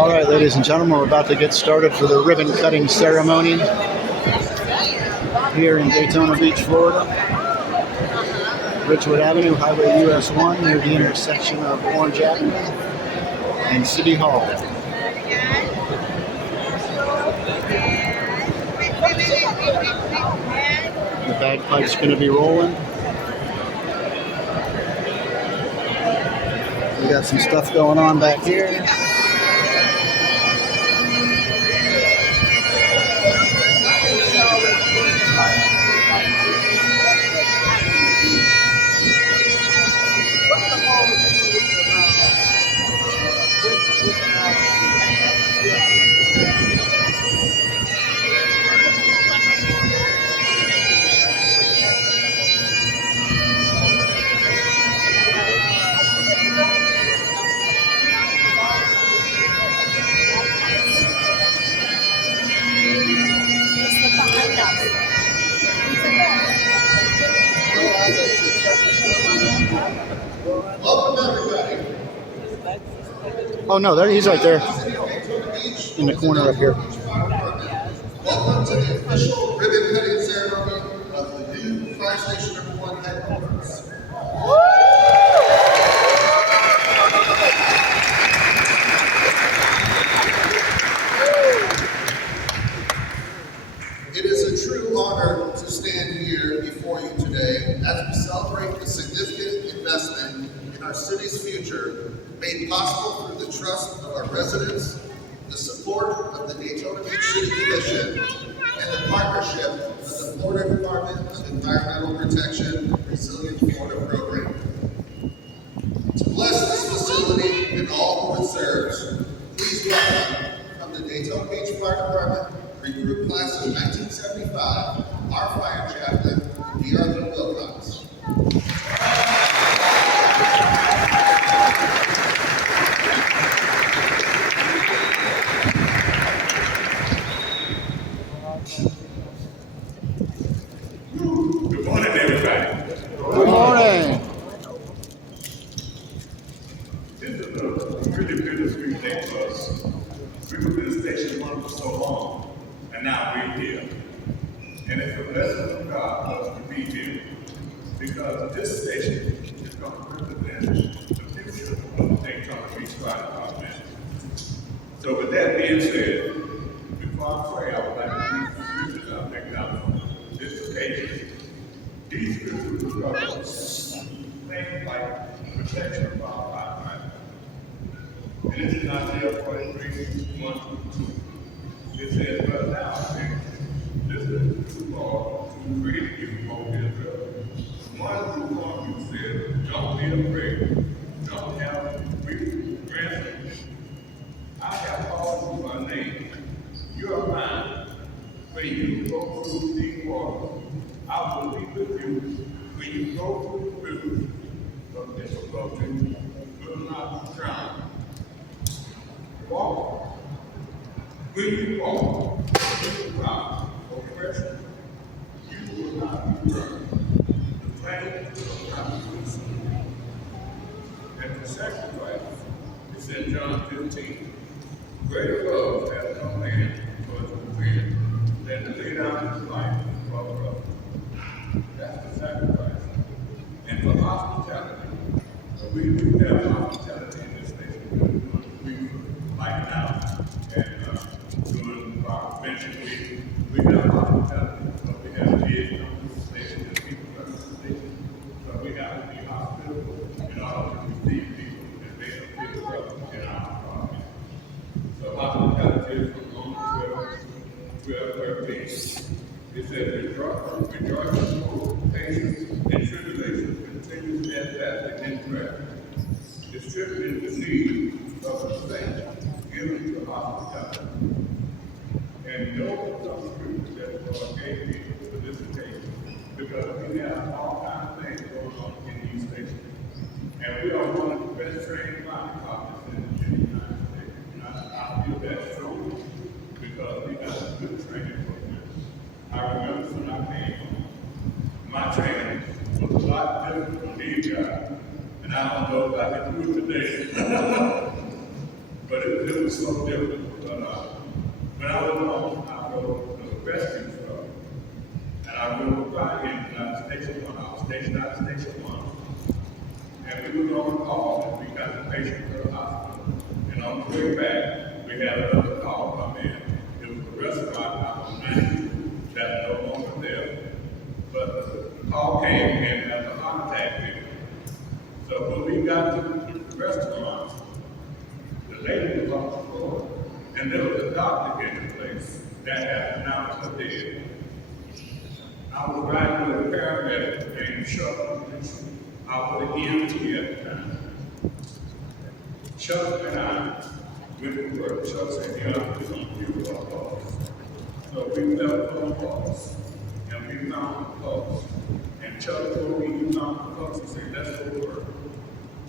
All right, ladies and gentlemen, we're about to get started for the ribbon cutting ceremony here in Daytona Beach, Florida. Richwood Avenue, Highway US 1, near the intersection of Orange Avenue and City Hall. The bagpipe's going to be rolling. We got some stuff going on back here. Oh no, there he's right there in the corner up here. Welcome to the official ribbon cutting ceremony of the new Fire Station No. 1 headquarters. It is a true honor to stand here before you today as we celebrate the significant investment in our city's future made possible through the trust of our residents, the support of the Daytona Beach City Commission, and the partnership of the Florida Department of Environmental Protection Resilient Florida Program. To bless this facility and all who it serves, please welcome from the Daytona Beach Fire Department recruit class of 1975, our fire chaplain, D. Arthur Wilcox. Good morning, everybody. Good morning. This is a really bittersweet day for us. We've been in Station 1 for so long, and now we're here. And it's a blessing from God for us to be here, because this station is going to represent the future of the Daytona Beach Fire Department. So with that being said, before I pray, I would like to read the scriptures I've taken out from this occasion. These scriptures will cover things like protection of our life. And this is Isaiah 43, 1 through 2. It says, "But now, listen to the Lord who created you, O Israel. One who formed you said, don't be afraid, don't have grief, grandson. I have called you by name. You are mine. When you go through deep waters, I will be with you. When you go through the rivers of difficulty, you will not drown. Walk. When you walk through the rock of oppression, you will not be burned. The flame will not be consumed. And the sacrifice is in John 15. Greater love has no man towards the friend than to lay down his life for a brother. That's the sacrifice. And for hospitality, we do have hospitality in this station. We like now, and doing our mention we have hospitality, but we have kids on the station and people running the station. So we have to be hospitable in order to receive people and make them feel welcome in our apartment. So hospitality is from Romans 12:13. It says, rejoice in hope, patience, and tribulation, continue steadfastly in prayer. Distributing the need of the saints, giving to hospitality. And know some scriptures that the Lord gave me for this occasion, because we have all kinds of things going on in these stations. And we are one of the best trained fire departments in the United States. And I feel that's true, because we got a good training program. I remember when I came home, my training was a lot different from these guys. And I don't know if I can do it today. but it was so different. But when I was home, I rode the rescue truck, and I rode right in Station 1. I was stationed out of Station 1. And we were on call, and we got the patient to the hospital. And on the way back, we had another call come in. It was a restaurant out on 90 that's no longer there. But the call came in as a heart attack victim. So when we got to the restaurant, the lady was on the floor, and there was a doctor in the place that had announced her dead. I was riding with a paramedic named Chuck. I was an EMT at the time. Chuck and I went to work. Chuck said, "You know, we're going to give a pulse." So we felt on the pulse, and we found the pulse. And Chuck told me he found the pulse and said, "Let's go to work."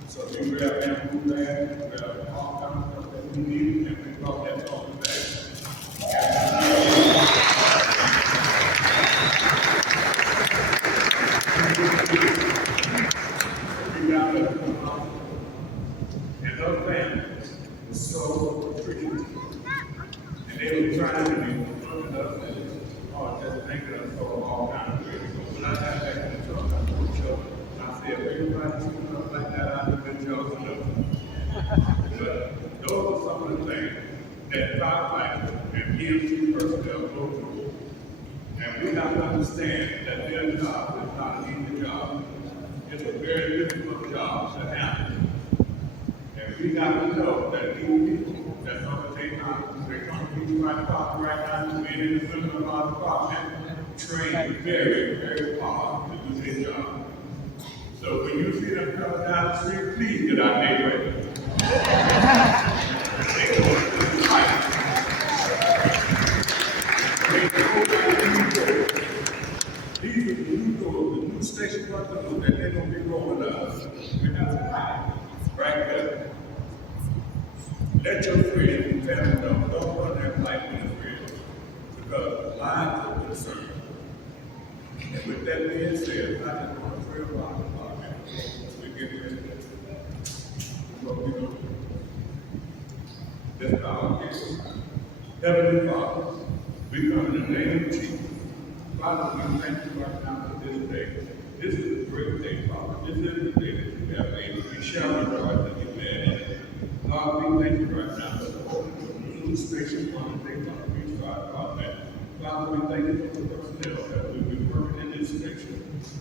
So we grabbed bamboo bags, we grabbed all kinds of stuff that we needed, and we brought that pulse back. And her family was so appreciative. And they were trying to be looking up and just thinking us for all kinds of ways. So when I got back in the truck, I told Chuck, I said, if everybody treated us like that, I'd have been jealous enough. But those are some of the things that firefighters and EMT personnel go through. And we have to understand that their job is not an easy job. It's a very difficult job to handle. And we got to know that these people that's on the Daytona Beach Florida right now, to be in the middle of our department, train very, very hard to do their job. So when you see them coming down the street, please get out their way. They go to the fight. These are the new doors, the new station doors that they're going to be rolling out. We have to fight right there. Let your friends and family know, don't run their life with your friends, because lives are concerned. And with that being said, I just want to pray about the department as we get ready. What we going to do? Let's bow our heads. Heavenly Father, we come in the name of Jesus. Father, we thank you right now for this day. This is a great day, Father. This is the day that you have made. We shall rejoice and be glad in it. Lord, we thank you right now for the opening of the new station on the Daytona Beach Florida. Father, we thank you for the personnel that will be working in this station.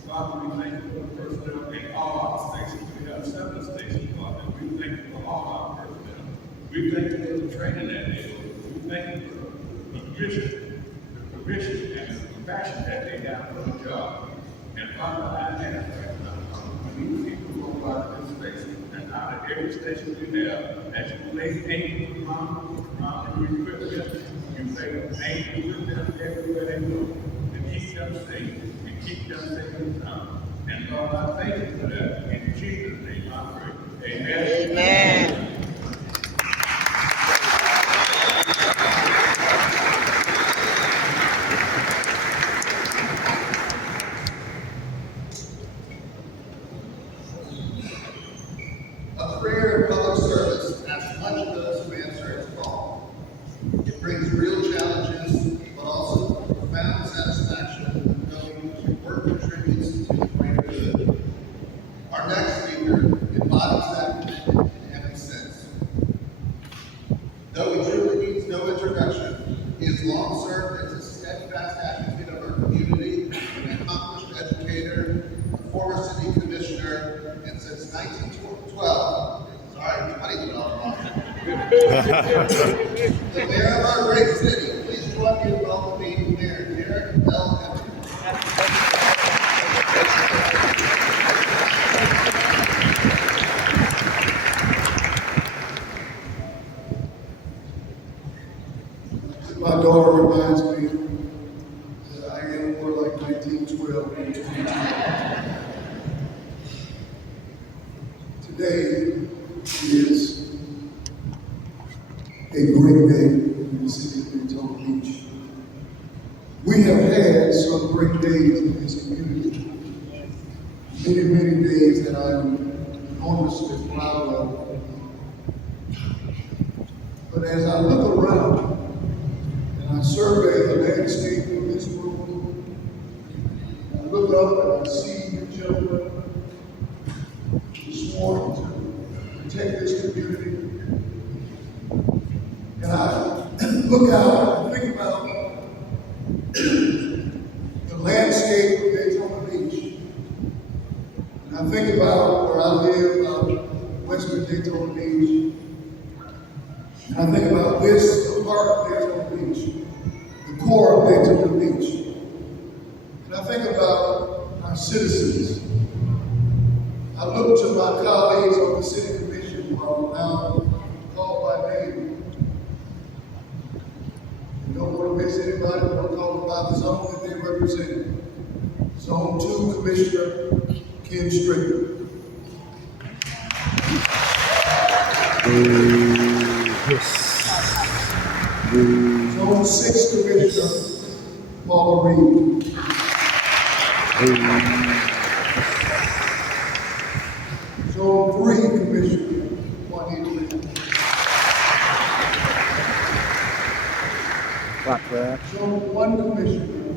Father, we thank you for the personnel in all our stations. We have 7 stations, Father. We thank you for all our personnel. We thank you for the training that they do. We thank you for the provision and the compassion that they have for the job. And Father, I ask right now, when these people go out of this station, and out of every station we have, as you place angels around every equipment, you place angels with them everywhere they go, to keep them safe, and keep them safe and sound. And Lord, I thank you for that. In Jesus' name I pray. Amen. Amen. A career in public service asks much of those who answer its call. It brings real challenges, but also profound satisfaction knowing your work contributes to the greater good. Our next speaker embodies that commitment in every sense. Though he truly needs no introduction, he has long served as a steadfast advocate of our community, an accomplished educator, a former city commissioner, and since 1912, the mayor of our great city. Please join me in welcoming Mayor Derek L. Henry. My daughter reminds me that I am more like 1912 than 2012. Today is a great day in the city of Daytona Beach. We have had some great days in this community. Many, many days that I am enormously proud of. But as I look around and I survey the landscape of this room, I look up and I see you gentlemen sworn to protect this community. And I look out and think about the landscape of Daytona Beach. And I think about where I live, western Daytona Beach. And I think about this, the heart of Daytona Beach, the core of Daytona Beach. And I think about our citizens. I look to my colleagues on the city commission who are now called by name. You don't want to miss anybody, want to call about the zone that they represent. Zone 2 Commissioner Ken Strickland. Zone 6 Commissioner Paula Reed. Zone 3 Commissioner Juanita. Clap for that. Zone 1 Commissioner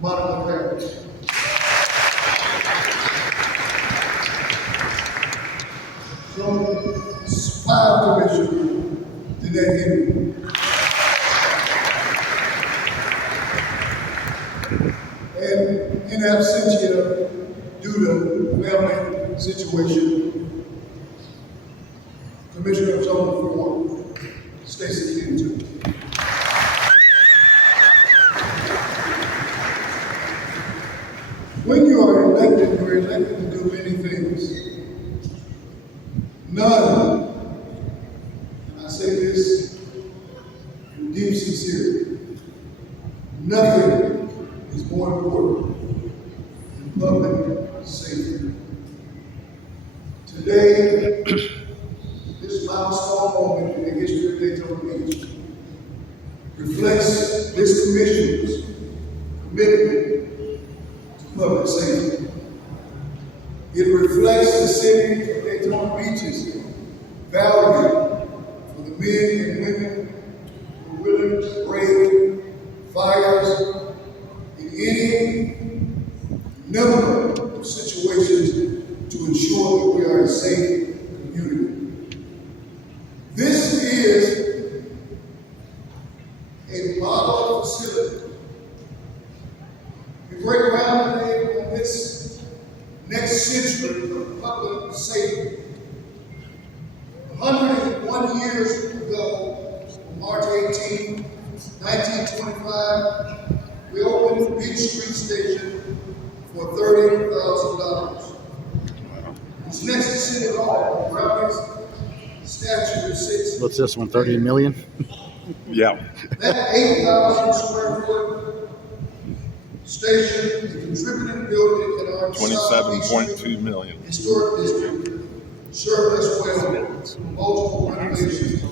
Monica Harris. Zone 5 Commissioner Danette Henry. And in absentia, due to family situation, Commissioner of Zone 4, Stacy Kenton. When you are elected, you're elected to do many things. None, and I say this in deep sincerity, nothing is more important than public safety. Today, this milestone moment in the history of Daytona Beach reflects this commission's commitment to public safety. It reflects the city of Daytona Beach's value for the men and women who are willing to brave fires in any number of situations to ensure that we are a safe community. This is a model facility. We break ground today on this next century of public safety. 101 years ago, on March 18, 1925, we opened the Beach Street Station for $30,000. It's next to City Hall, Brownie's statue of 6. What's this one, 30 million? Yeah. That 8,000 square foot station, the contributing building in our Southeast 27.2 million. Historic District, served us well with multiple renovations.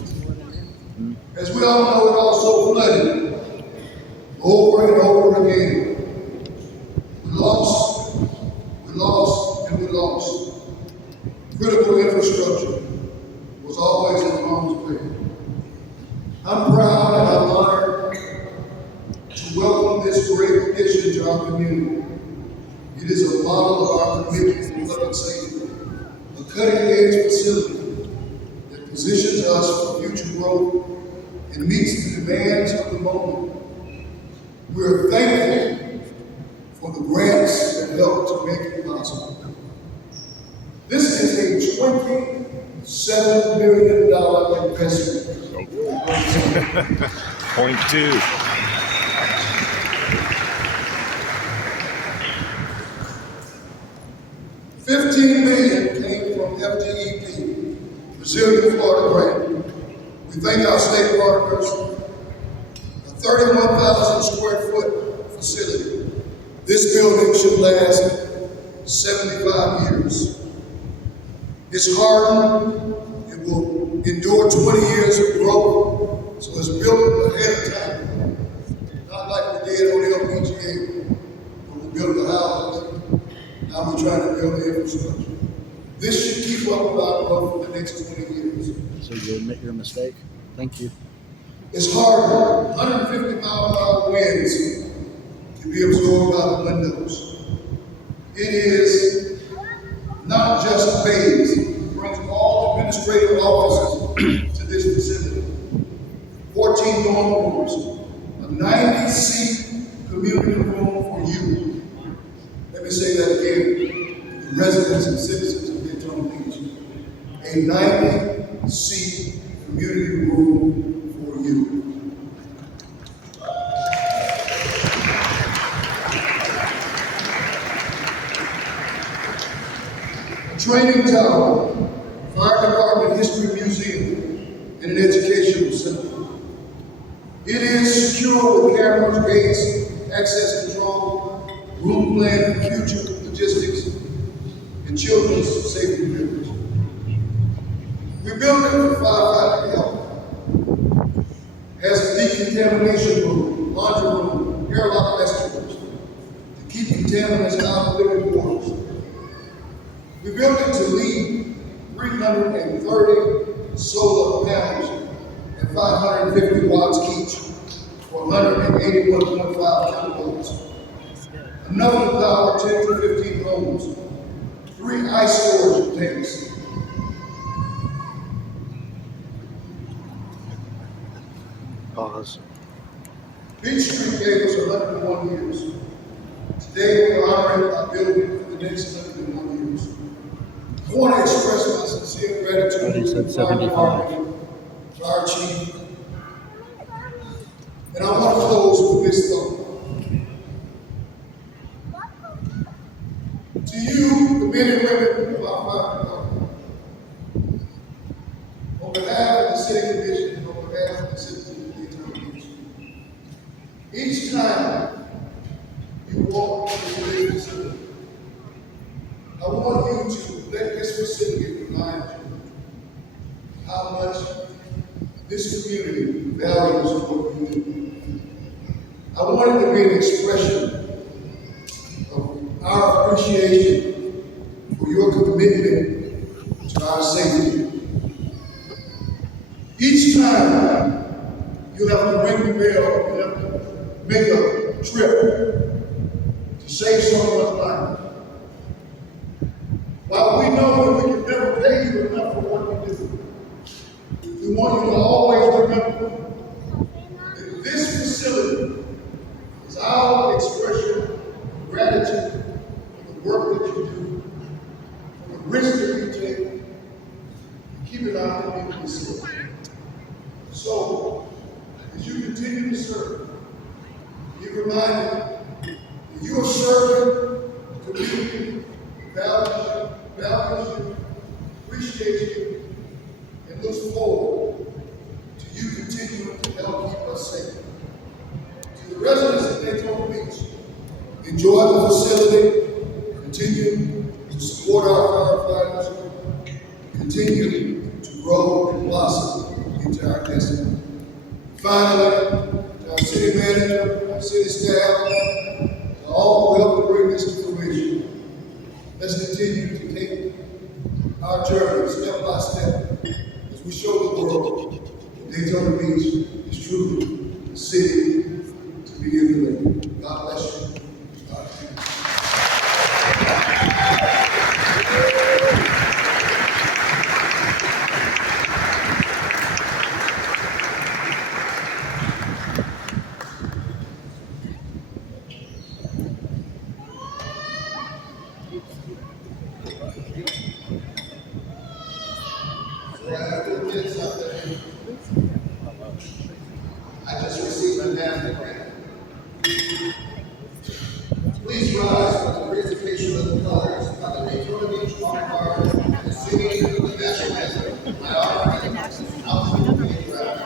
As we all know, it also flooded over and over again. We lost, and we lost. Critical infrastructure was always in harm's way. I'm proud and I'm honored to welcome this great addition to our community. It is a model of our commitment to public safety, a cutting-edge facility that positions us for future growth and meets the demands of the moment. We are thankful for the grants that help to make it possible. This is a $27 million investment. Point 2. $15 million came from FDEP, Brazilian Florida grant. We thank our state partners. A 31,000 square foot facility. This building should last 75 years. It's hardened. It will endure 20 years of growth. So it's built ahead of time. Not like we did on LPGA, when we built the houses. Now we're trying to build the infrastructure. This should keep up with our growth for the next 20 years. So you admit your mistake? Thank you. It's harder. 150-mile-per-hour winds can be absorbed by the windows. It is not just bays. It brings all administrative offices to this facility. 14 dorm rooms, a 90-seat community room for you. Let me say that again. The residents and citizens of Daytona Beach. A 90-seat community room for you. A training tower, fire department history museum, and an educational center. It is secure with cameras, gates, access control, room plan for future logistics, and children's safety measures. We built it for firefighting help. Has a decontamination room, laundry room, airlock restrooms to keep contaminants out of living quarters. We built it to lead 330 solar panels at 550 watts each for 181.5 kilowatts. Enough to power 10 to 15 homes, 3 ice storage tanks. Pause. Beach Street gave us 101 years. Today we are honoring our building for the next 101 years. I want to express my sincere gratitude to the fire department, to our chief, and I want to close with this thought. To you, the men and women of our fire department, on behalf of the city commission and on behalf of the citizens of Daytona Beach, each time you walk into this facility, I want you to let this facility remind you how much this community values what you do. I want it to be an expression of our appreciation for your commitment to our safety. Each time you have to ring the bell, you have to make a trip to save someone's life. While we know that we can never pay you enough for what you do, we want you to always remember that this facility is our expression of gratitude for the work that you do, for the risk that you take, and keeping our community safe. So, as you continue to serve, be reminded that you are serving the community, values you, appreciates you, and looks forward to you continuing to help keep us safe. To the residents of Daytona Beach, enjoy the facility, continue to support our firefighters, continue to grow and blossom into our destiny. Finally, to our city manager, our city staff, to all who helped to bring this to fruition, let's continue to take our journey step by step as we show the world that Daytona Beach is truly a city to be emulated. God bless you. God bless you. I have to admit something. I just received a nasty grant. Please rise for the presentation of the colors of the Daytona Beach Bonfire and the singing of the national anthem by our friends out in the crowd.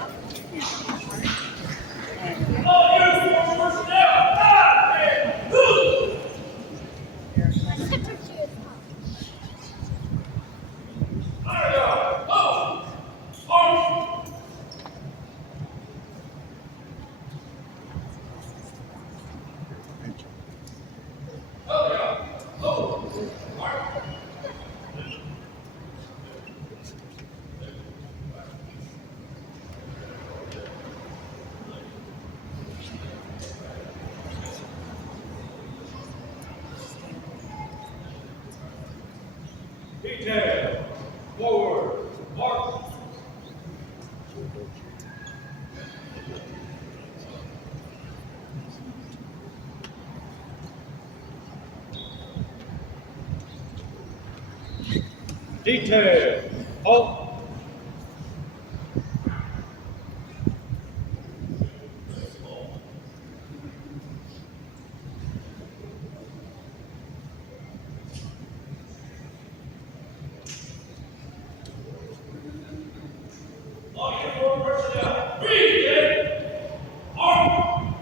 March. Detail. Halt. All uniform personnel. Read it. March.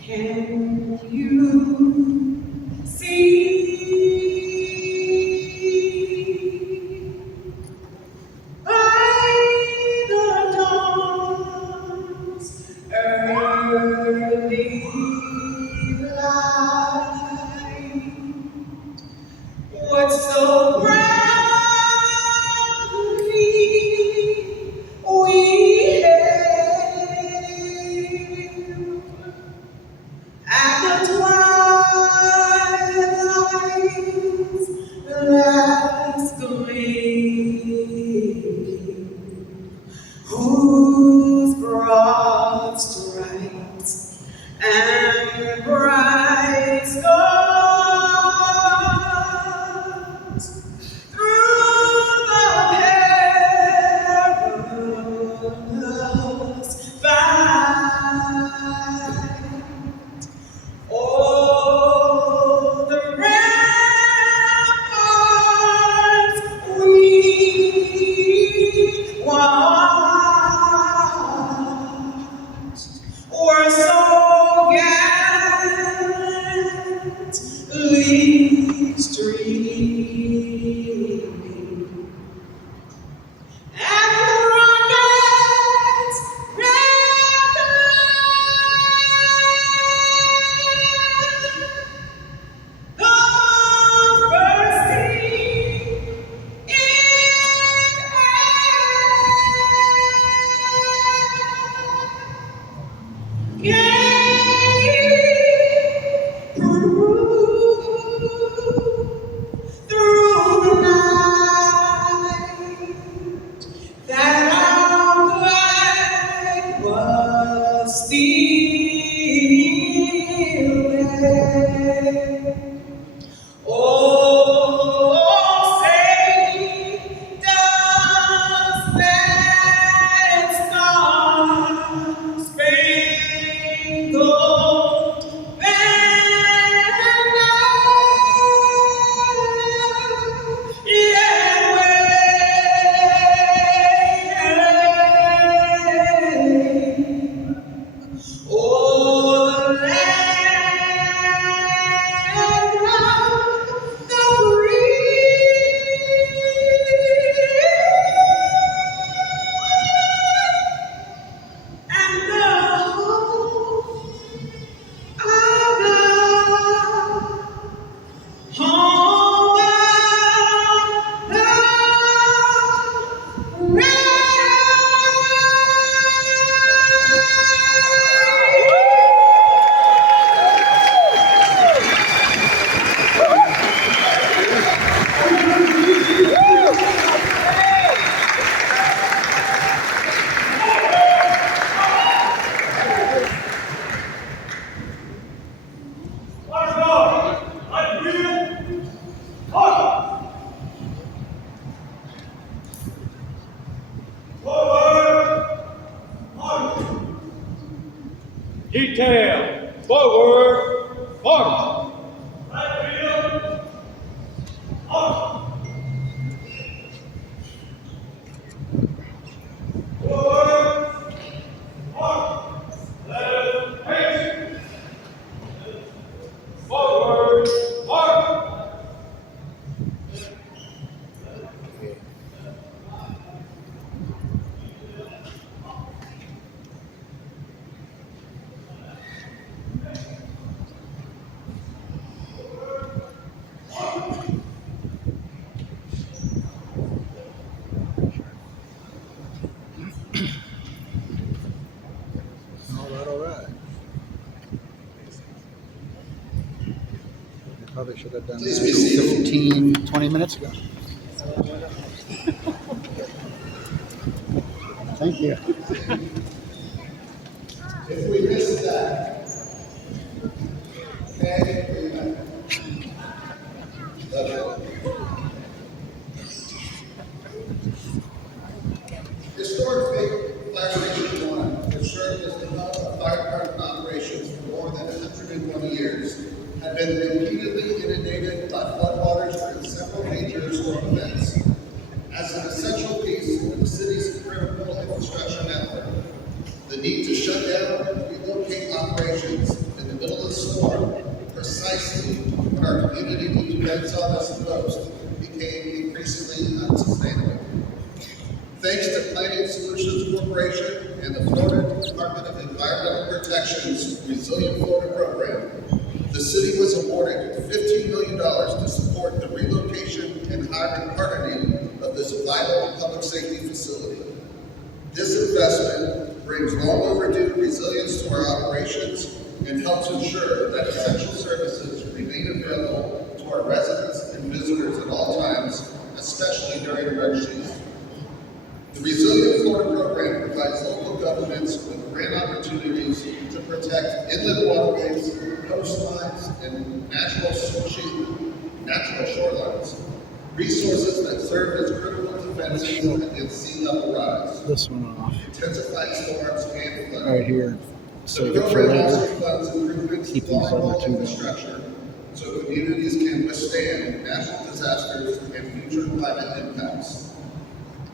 Can you see by the dawn's early light what so proudly we hailed? At the twilight's last gleam, whose broad stripes and bright stars through the perilous fight. Oh, the ramparts we watched were so gallantly streaming. And the rockets come bursting in air. Through the night that our flag was still there. Oh, say does that star-spangled banner yet wave? Oh, the land of the free and the home of the March on. Right wheel. Halt. Forward. March. Detail. Forward. March. Right wheel. Halt. Forward. March. Left. Face. Forward. March. probably should have done Please that be seated. 15, 20 minutes ago. Thank you. If we miss that, okay, amen. Love it. Historic Big Fire Station 1 has served as the hub of fire department operations for more than 101 years, have been repeatedly inundated by floodwaters during several major storm events. As an essential piece of the city's critical infrastructure network, the need to shut down and relocate operations in the middle of the storm, precisely when our community depends on us the most, became increasingly unsustainable. Thanks to Planning Solutions Corporation and the Florida Department of Environmental Protection's Resilient Florida program, the city was awarded $15 million to support the relocation and hardening of this vital public safety facility. This investment brings long overdue resilience to our operations and helps ensure that essential services remain available to our residents and visitors at all times, especially during emergencies. The Resilient Florida program provides local governments with grant opportunities to protect inland waterways, coastlines, and natural shorelines, resources that serve as critical defenses against sea level rise, This one off intensified storms, and flooding. right here. Save The it for program also later. funds improvements Keep to these other vulnerable two going. infrastructure so communities can withstand natural disasters and future climate impacts.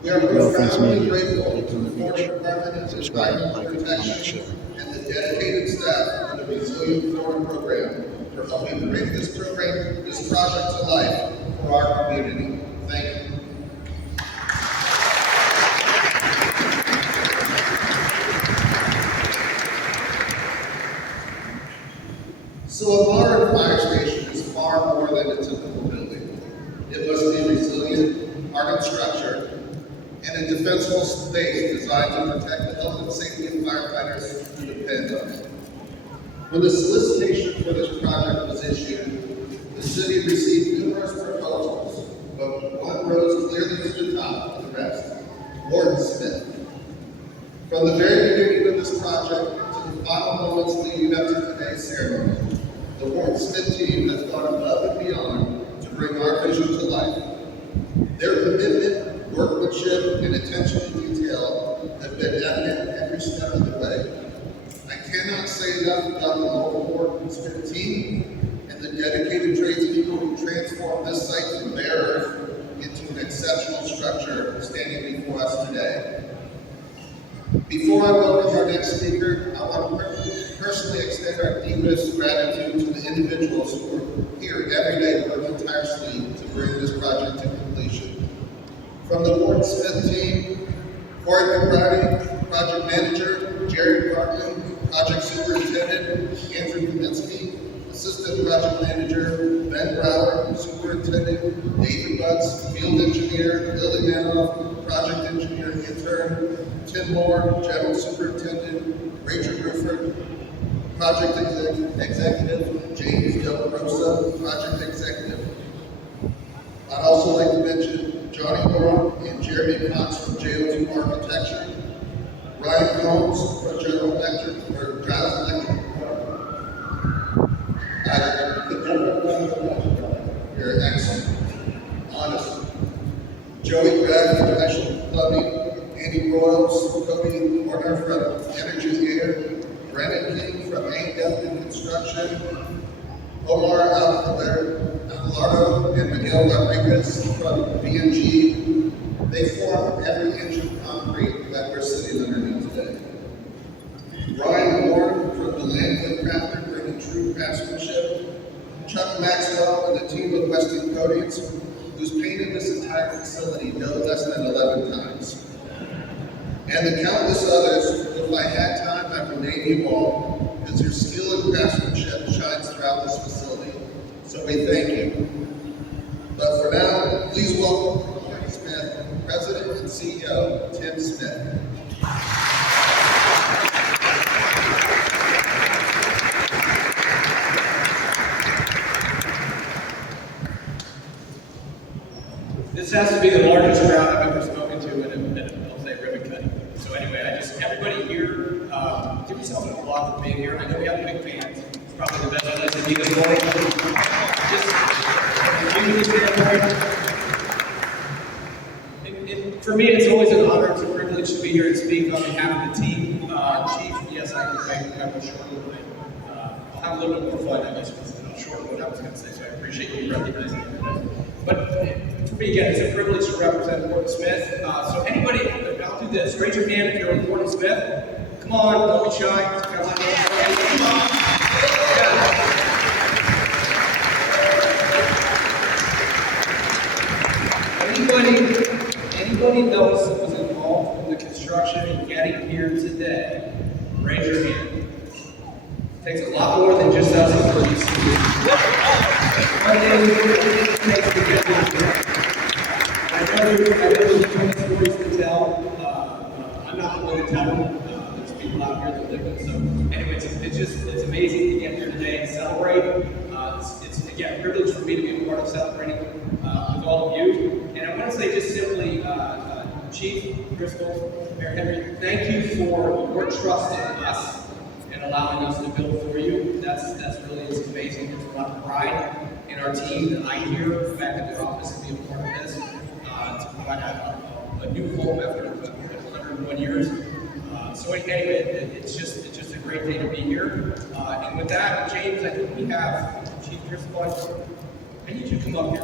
We are No offense, profoundly media. grateful to Daytona the Florida Beach. Department of Subscribe, Environmental like, comment, Protection share. and the dedicated staff of the Resilient Florida program for helping bring this project to life for our community. Thank you. So a modern fire station is far more than a typical building. It must be resilient, hardened structure, and a defensible space designed to protect the health and safety of firefighters who depend on it. When the solicitation for this project was issued, the city received numerous proposals, but one rose clearly to the top of the rest: Warden Smith. From the very beginning of this project to the final moments leading up to today's ceremony, the Warden Smith team has gone above and beyond to bring our vision to life. Their commitment, workmanship, and attention to detail have been evident every step of the way. I cannot say enough about the local Warden Smith team and the dedicated tradespeople who transformed this site from bare earth into an exceptional structure standing before us today. Before I welcome our next speaker, I want to personally extend our deepest gratitude to the individuals who are here every day working tirelessly to bring this project to completion. From the Warden Smith team, Corey McBride, project manager, Jerry Bartley, project superintendent, Andrew Kaminsky, assistant project manager, Ben Brower, superintendent, David Butts, field engineer, Lily Manoff, project engineer intern, Tim Moore, general superintendent, Rachel Rufford, project executive, James Del Rosa, project executive. I'd also like to mention Johnny Moore and Jeremy Cox from JO2 Architecture, Ryan Combs from General Electric, or Giles Electric. You're excellent. Honest. Joey Gregg from National Plumbing, Andy Royals, Cody Warner from Energy Air, Brandon King from A&W Construction, Omar Avalardo and Miguel Rodriguez from B&G. They form every inch of concrete that we're sitting underneath today. Ryan Moore from the Landwood Crafter bringing true craftsmanship. Chuck Maxwell and the team of Weston Coatings, who's painted this entire facility no less than 11 times. And the countless others, who if I had time, I would name you all, because your skill and craftsmanship shines throughout this facility. So we thank you. But for now, please welcome Warden Smith, President and CEO, Tim Smith. This has to be the largest crowd I've ever spoken to in a I'll say ribbon cutting. So anyway, everybody here, give yourself an applause for being here. I know we have big fans. It's probably the best place to be this morning. Just from the standpoint, for me, it's always an honor, it's a privilege to be here and speak on behalf of the team. Chief, yes, I was short a little bit. I'll have a little bit more fun, I guess, because I'm short what I was going to say, so I appreciate you recognizing it. But for me, again, it's a privilege to represent Gordon Smith. So anybody, I'll do this. Raise your hand if you're with Gordon Smith. Come on, don't be shy. Come on. Anybody knows that was involved in the construction and getting here today? Raise your hand. It takes a lot more than just us as police. I know there's many stories to tell. I'm not going to tell them. There's people out here that live it. So anyway, it's amazing to get here today and celebrate. It's again a privilege for me to be a part of celebrating with all of you. And I want to say just simply, Chief Driscoll, Mayor Henry, thank you for your trust in us and allowing us to build for you. That's really, it's amazing. There's a lot of pride in our team that I hear back in the office and be a part of this. To provide a new home after 101 years. So anyway, it's just a great day to be here. And with that, James, I think we have Chief Driscoll. I need you to come up here.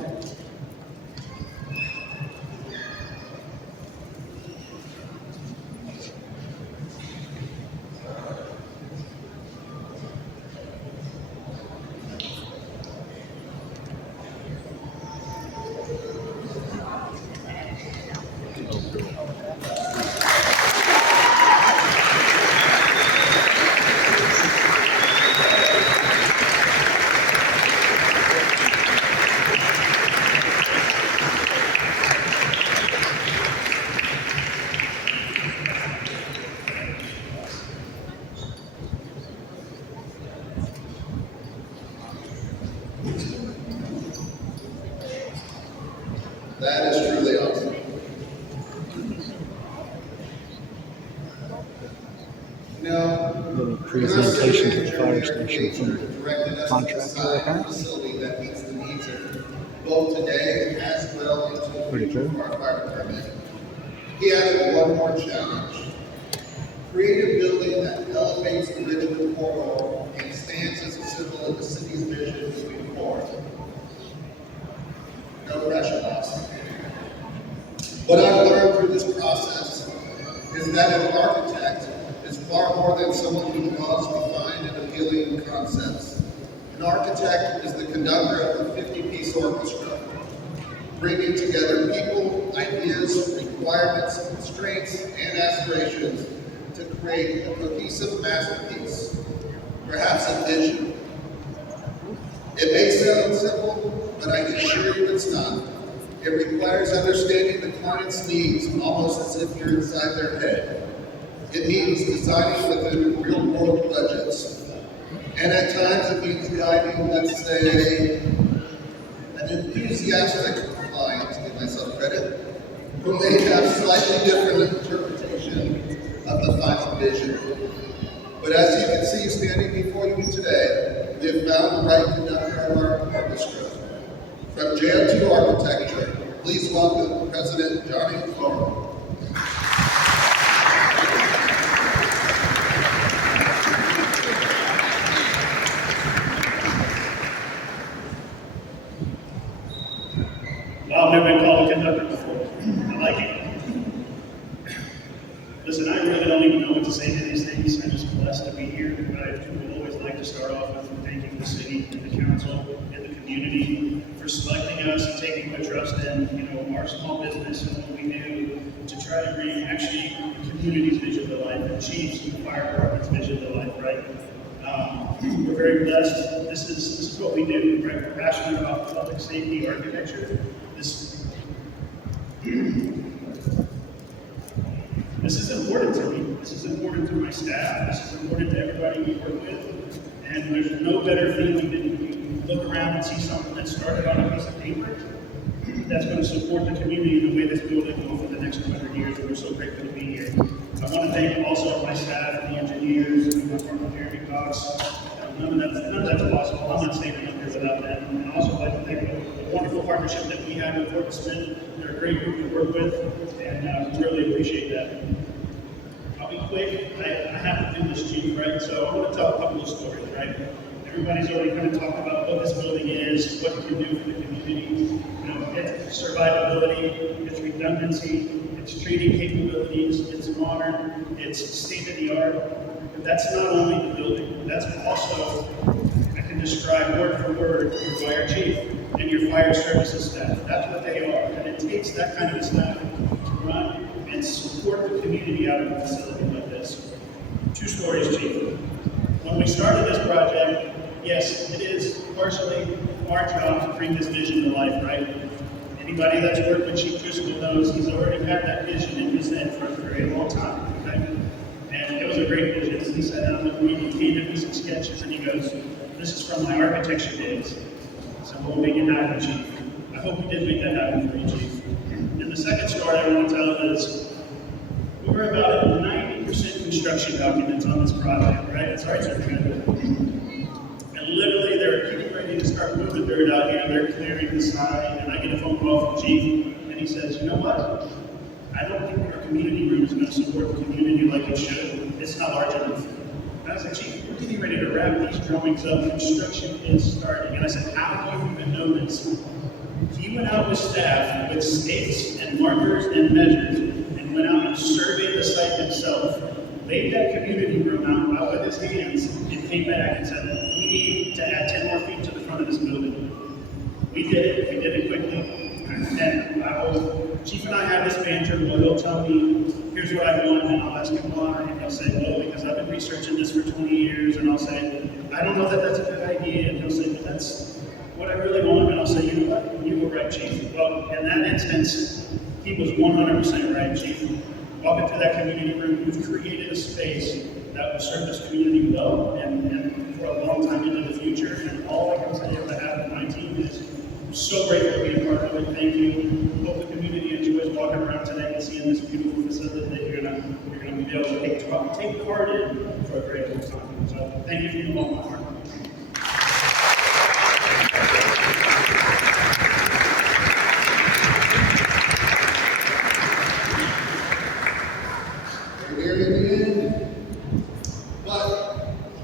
That is truly awesome. Little presentation to the fire station from the contractor, apparently. Facility that meets the needs of both today as well into the Pretty future cool. of our fire department. He added one more challenge. Create a building that elevates the Richmond corridor and stands as a symbol of the city's vision moving forward. No pressure, boss. What I've learned through this process is that an architect is far more than someone who draws refined and appealing concepts. An architect is the conductor of the 50-piece orchestra, bringing together people, ideas, requirements, constraints, and aspirations to create a cohesive masterpiece, perhaps a vision. It may sound simple, but I can assure you it's not. It requires understanding the client's needs almost as if you're inside their head. It means designing within real-world budgets. And at times it means guiding, let's say, an enthusiastic client, to give myself credit, who may have slightly different interpretation of the final vision. But as you can see standing before you today, we have found the right conductor of our orchestra. From Jam to Architecture, please welcome President Johnny Florida. I've never been called a conductor before. I like it. Listen, I really don't even know what to say to these things. I'm just blessed to be here. I would always like to start off with thanking the city and the council and the community for selecting us and taking the trust in, our small business and what we do to try to bring actually the community's vision to life and Chief's and the fire department's vision to life, right? We're very blessed. This is what we do, right? We're passionate about public safety architecture. This is important to me. This is important to my staff. This is important to everybody we work with. And there's no better feeling than when you look around and see something that started on a piece of paper that's going to support the community in the way this building will for the next 100 years, and we're so grateful to be here. I want to thank also my staff, the engineers, and my partner Jeremy Cox. None of that's possible. I'm not standing up here without them. And I also like to thank the wonderful partnership that we have with Fort Smith. They're a great group to work with, and we really appreciate that. I'll be quick. I have to do this, Chief, right? So I want to tell a couple of stories, right? Everybody's already kind of talked about what this building is, what it can do for the community. You know, it's survivability, it's redundancy, it's trading capabilities, it's modern, it's state-of-the-art. But that's not only the building, that's also, I can describe word for word, your fire chief and your fire services staff. That's what they are. And it takes that kind of staff to run and support the community out of a facility like this. Two stories, Chief. When we started this project, yes, it is partially our job to bring this vision to life, right? Anybody that's worked with Chief Driscoll knows he's already had that vision in his head for a very long time, okay? And it was a great vision. He sat down with me, he handed me some sketches, and he goes, "This is from my architecture days. So we'll make it happen, Chief." I hope we did make that happen for you, Chief. And the second story I want to tell is, we were about at 90% construction documents on this project, right? Sorry, sir. And literally, they're getting ready to start moving dirt out here. They're clearing the side, and I get a phone call from Chief, and he says, "You know what? I don't think our community room is going to support the community like it should. It's not large enough." And I said, "Chief, we're getting ready to wrap these drawings up. Construction is starting." And I said, "How do you even know this?" He went out with staff with stakes and markers and measures and went out and surveyed the site himself, laid that community room out with his hands, and came back and said, "We need to add 10 more feet to the front of this building." We did it. We did it quickly. And Chief and I have this banter where he'll tell me, "Here's what I want," and I'll ask him why, and he'll say, "Well, because I've been researching this for 20 years," and I'll say, "I don't know that that's a good idea," and he'll say, "But that's what I really want," and I'll say, "You know what? You were right, Chief." Well, in that instance, he was 100% right, Chief. Walking through that community room, we've created a space that will serve this community well and for a long time into the future. And all I can say on behalf of my team is I'm so grateful to be a part of it. Thank you. Hope the community enjoys walking around today and seeing this beautiful facility that you're gonna be able to take part in for a great long time. So thank you for your love, my heart.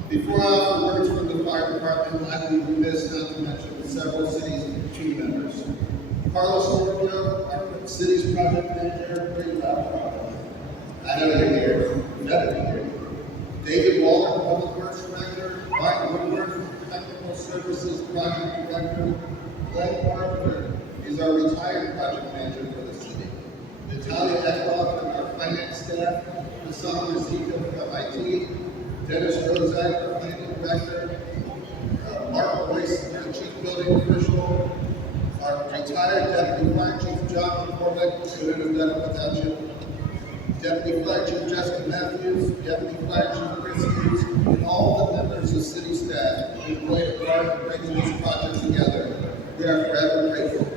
Before I offer words from the fire department, I would be remiss not to mention several cities and team members. Carlos Orvio, our city's project manager, very loud. I know you're here. You better be here. David Waller, Public Works Director. Mike Woodward, Technical Services Project Director. Glenn Carpenter is our retired project manager for the city. Natalia Eckloff from our finance staff. Hassan Razika from IT. Dennis Rozak, our planning director, Mark Boyce, our chief building official, our retired deputy fire chief John McCormick, who would have done it without you, deputy fire chief Jessica Matthews, deputy fire chief Chris Hughes, and all the members of city staff who played a part in bringing this project together. We are forever grateful.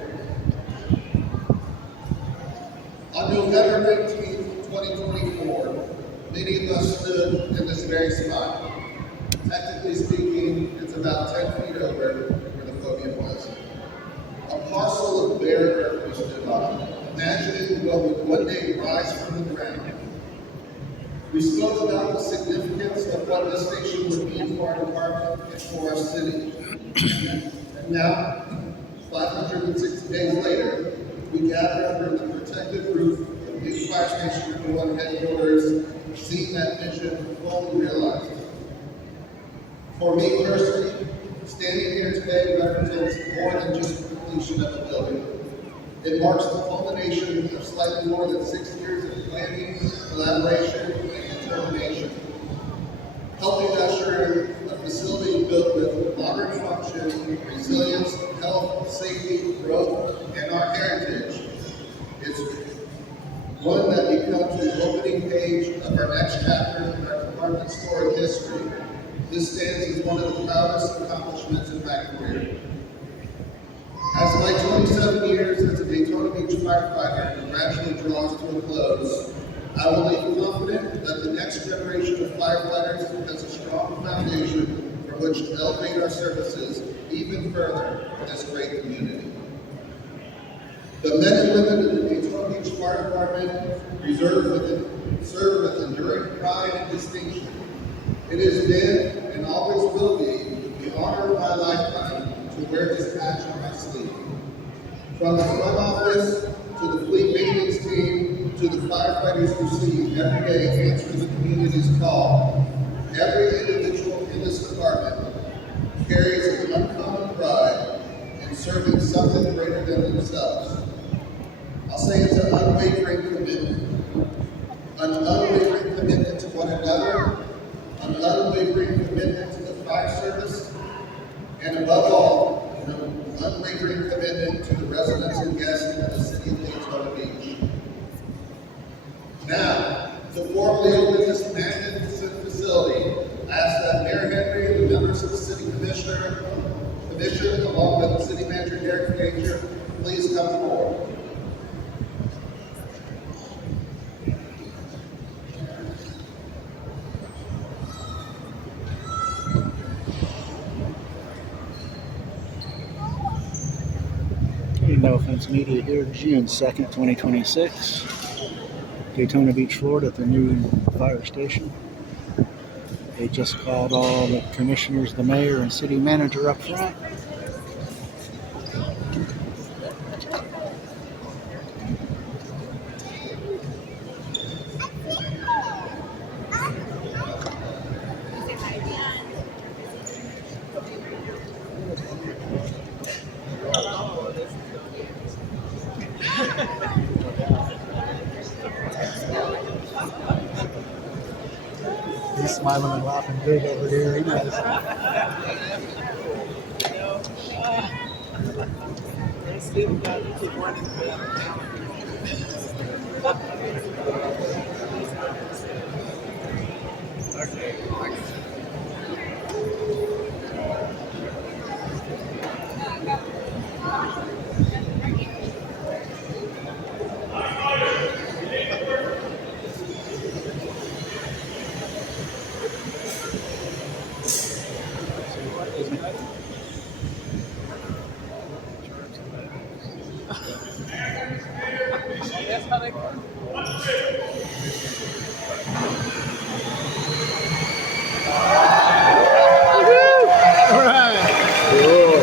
On November 19th, 2024, many of us stood in this very spot. Technically speaking, it's about 10 feet over where the podium was. A parcel of bare earth we stood on, imagining what would one day rise from the ground. We spoke about the significance of what this station would mean for our department and for our city. And now, 560 days later, we gather under the protective roof of the new fire station #1 headquarters, seeing that vision fully realized. For me personally, standing here today represents more than just the completion of a building. It marks the culmination of slightly more than 6 years of planning, collaboration, and determination, helping usher in a facility built with modern function, resilience, health, safety, growth, and our heritage. It's one that becomes the opening page of our next chapter in our department's storied history. This stands as one of the proudest accomplishments in my career. As my 27 years as firefighter gradually draws to a close, I will leave confident that the next generation of firefighters has a strong foundation from which to elevate our services even further in this great community. The men and women of the Daytona Beach Fire Department serve with enduring pride and distinction. It has been and always will be the honor of my lifetime to wear this patch on my sleeve. From the front office to the fleet maintenance team to the firefighters who see every day answer the community's call, every individual in this department carries an uncommon pride in serving something greater than themselves. I'll say it's an unwavering commitment to one another, an unwavering commitment to the fire service, and above all, an unwavering commitment to the residents and guests of the city of Daytona Beach. Now, to formally open this magnificent facility, I ask that Mayor Henry and the members of the City Commission, along with the City Manager Derek Frazier, please come forward. No Offense Media here, June 2nd, 2026. Daytona Beach, Florida, at the new fire station. They just called all the commissioners, the mayor, and city manager up front. He's smiling and laughing big over here. He knows. All right. Cool.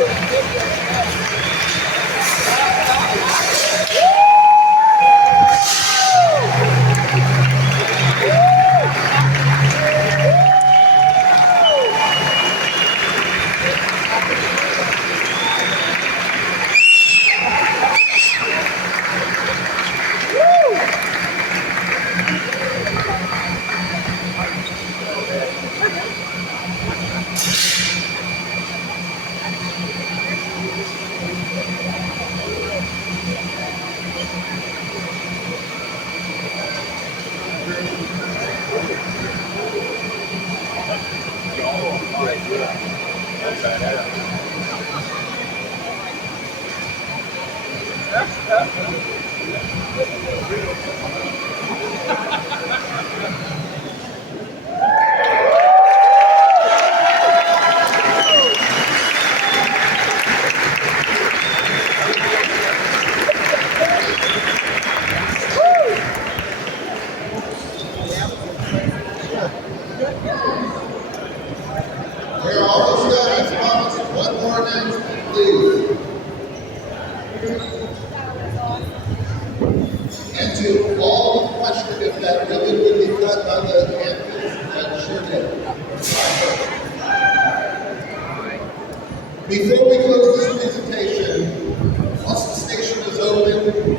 We're almost done. I promise. One more announcement, please. And to all who questioned if that ribbon would be cut by the Hamptons, that sure did. Before we close this presentation, once the station is open,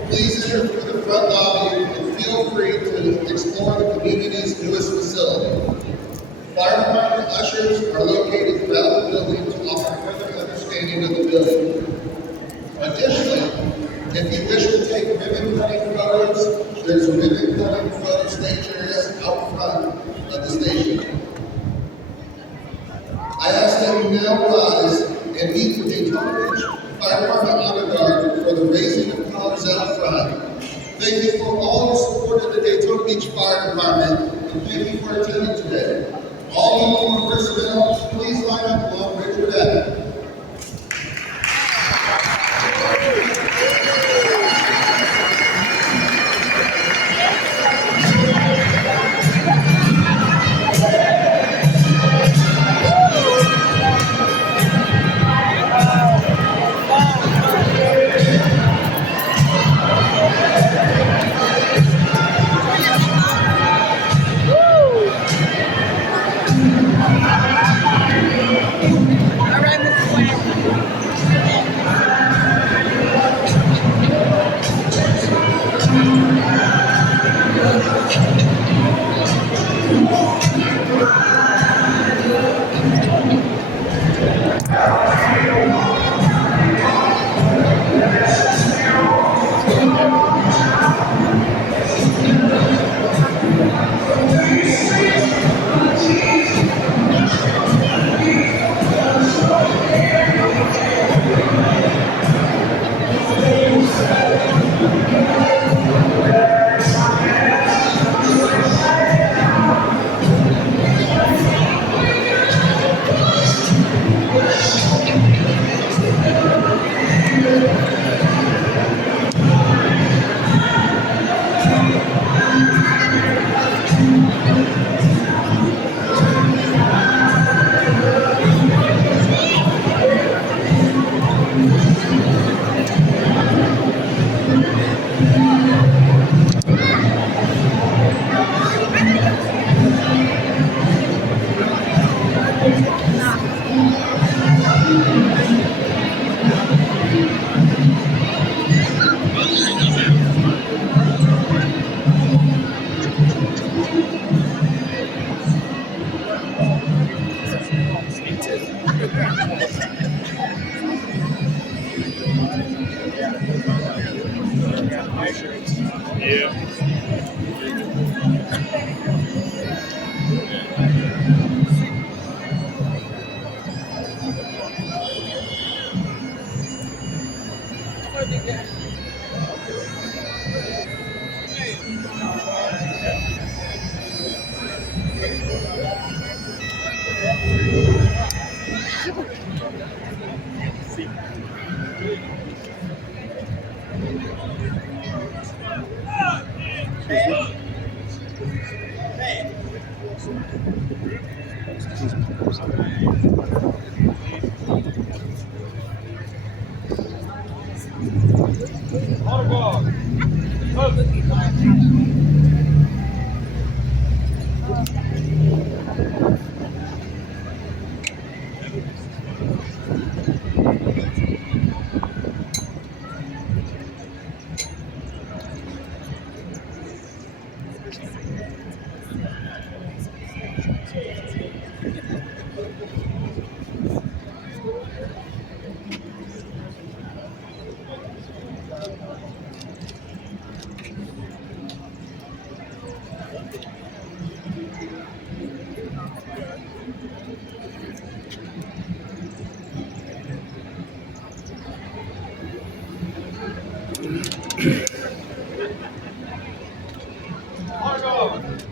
please enter through the front lobby and feel free to explore the community's newest facility. Fire department ushers are located throughout the building to offer further understanding of the building. Additionally, if you wish to take ribbon cutting photos, there's a ribbon cutting photo stage areas out front of the station. I ask that you now rise and meet the Daytona Beach Fire Department Honor Guard for the raising of colors out front thank you for all your support of the Daytona Beach Fire Department, and thank you for attending today. All uniformed personnel, please line up along Richard Avenue.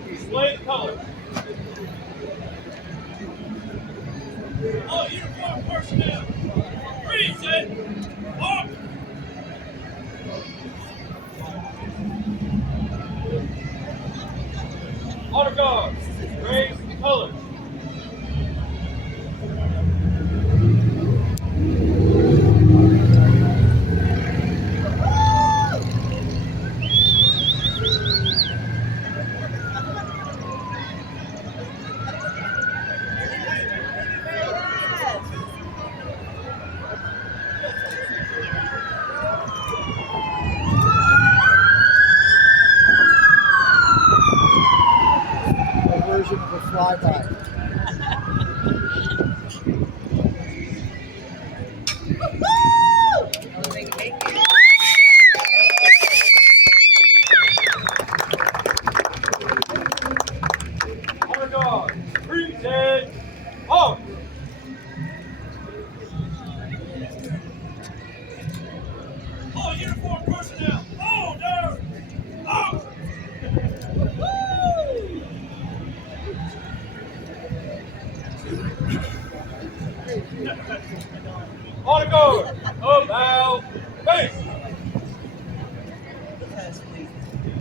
Display the colors. All uniform personnel. Present. Mark. Honor guard. Raise the colors. A version of a flyby. Honor guard. Present. On. All uniform personnel. Order.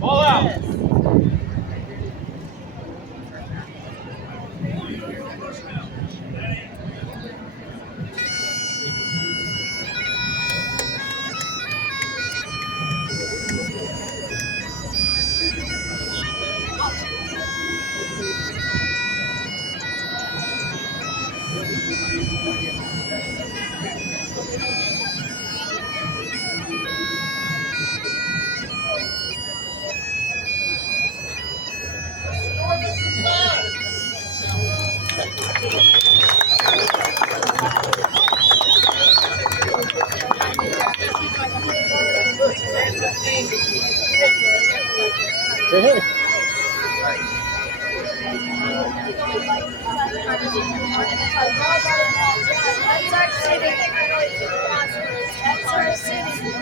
Ball out. That's our city. That's our city.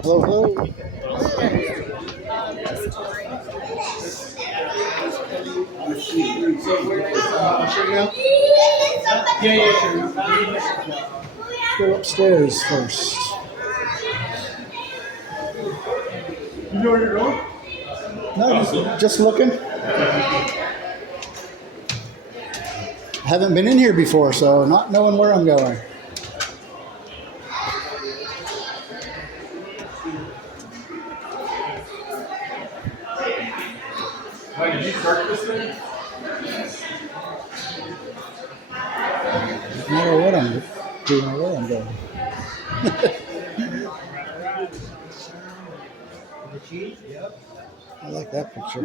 Hello, hello. Let's go upstairs first. You know where you're going? No, just looking. Haven't been in here before, so not knowing where I'm going. Wait, did you start this thing? No matter what I'm doing or where I'm going. I like that picture.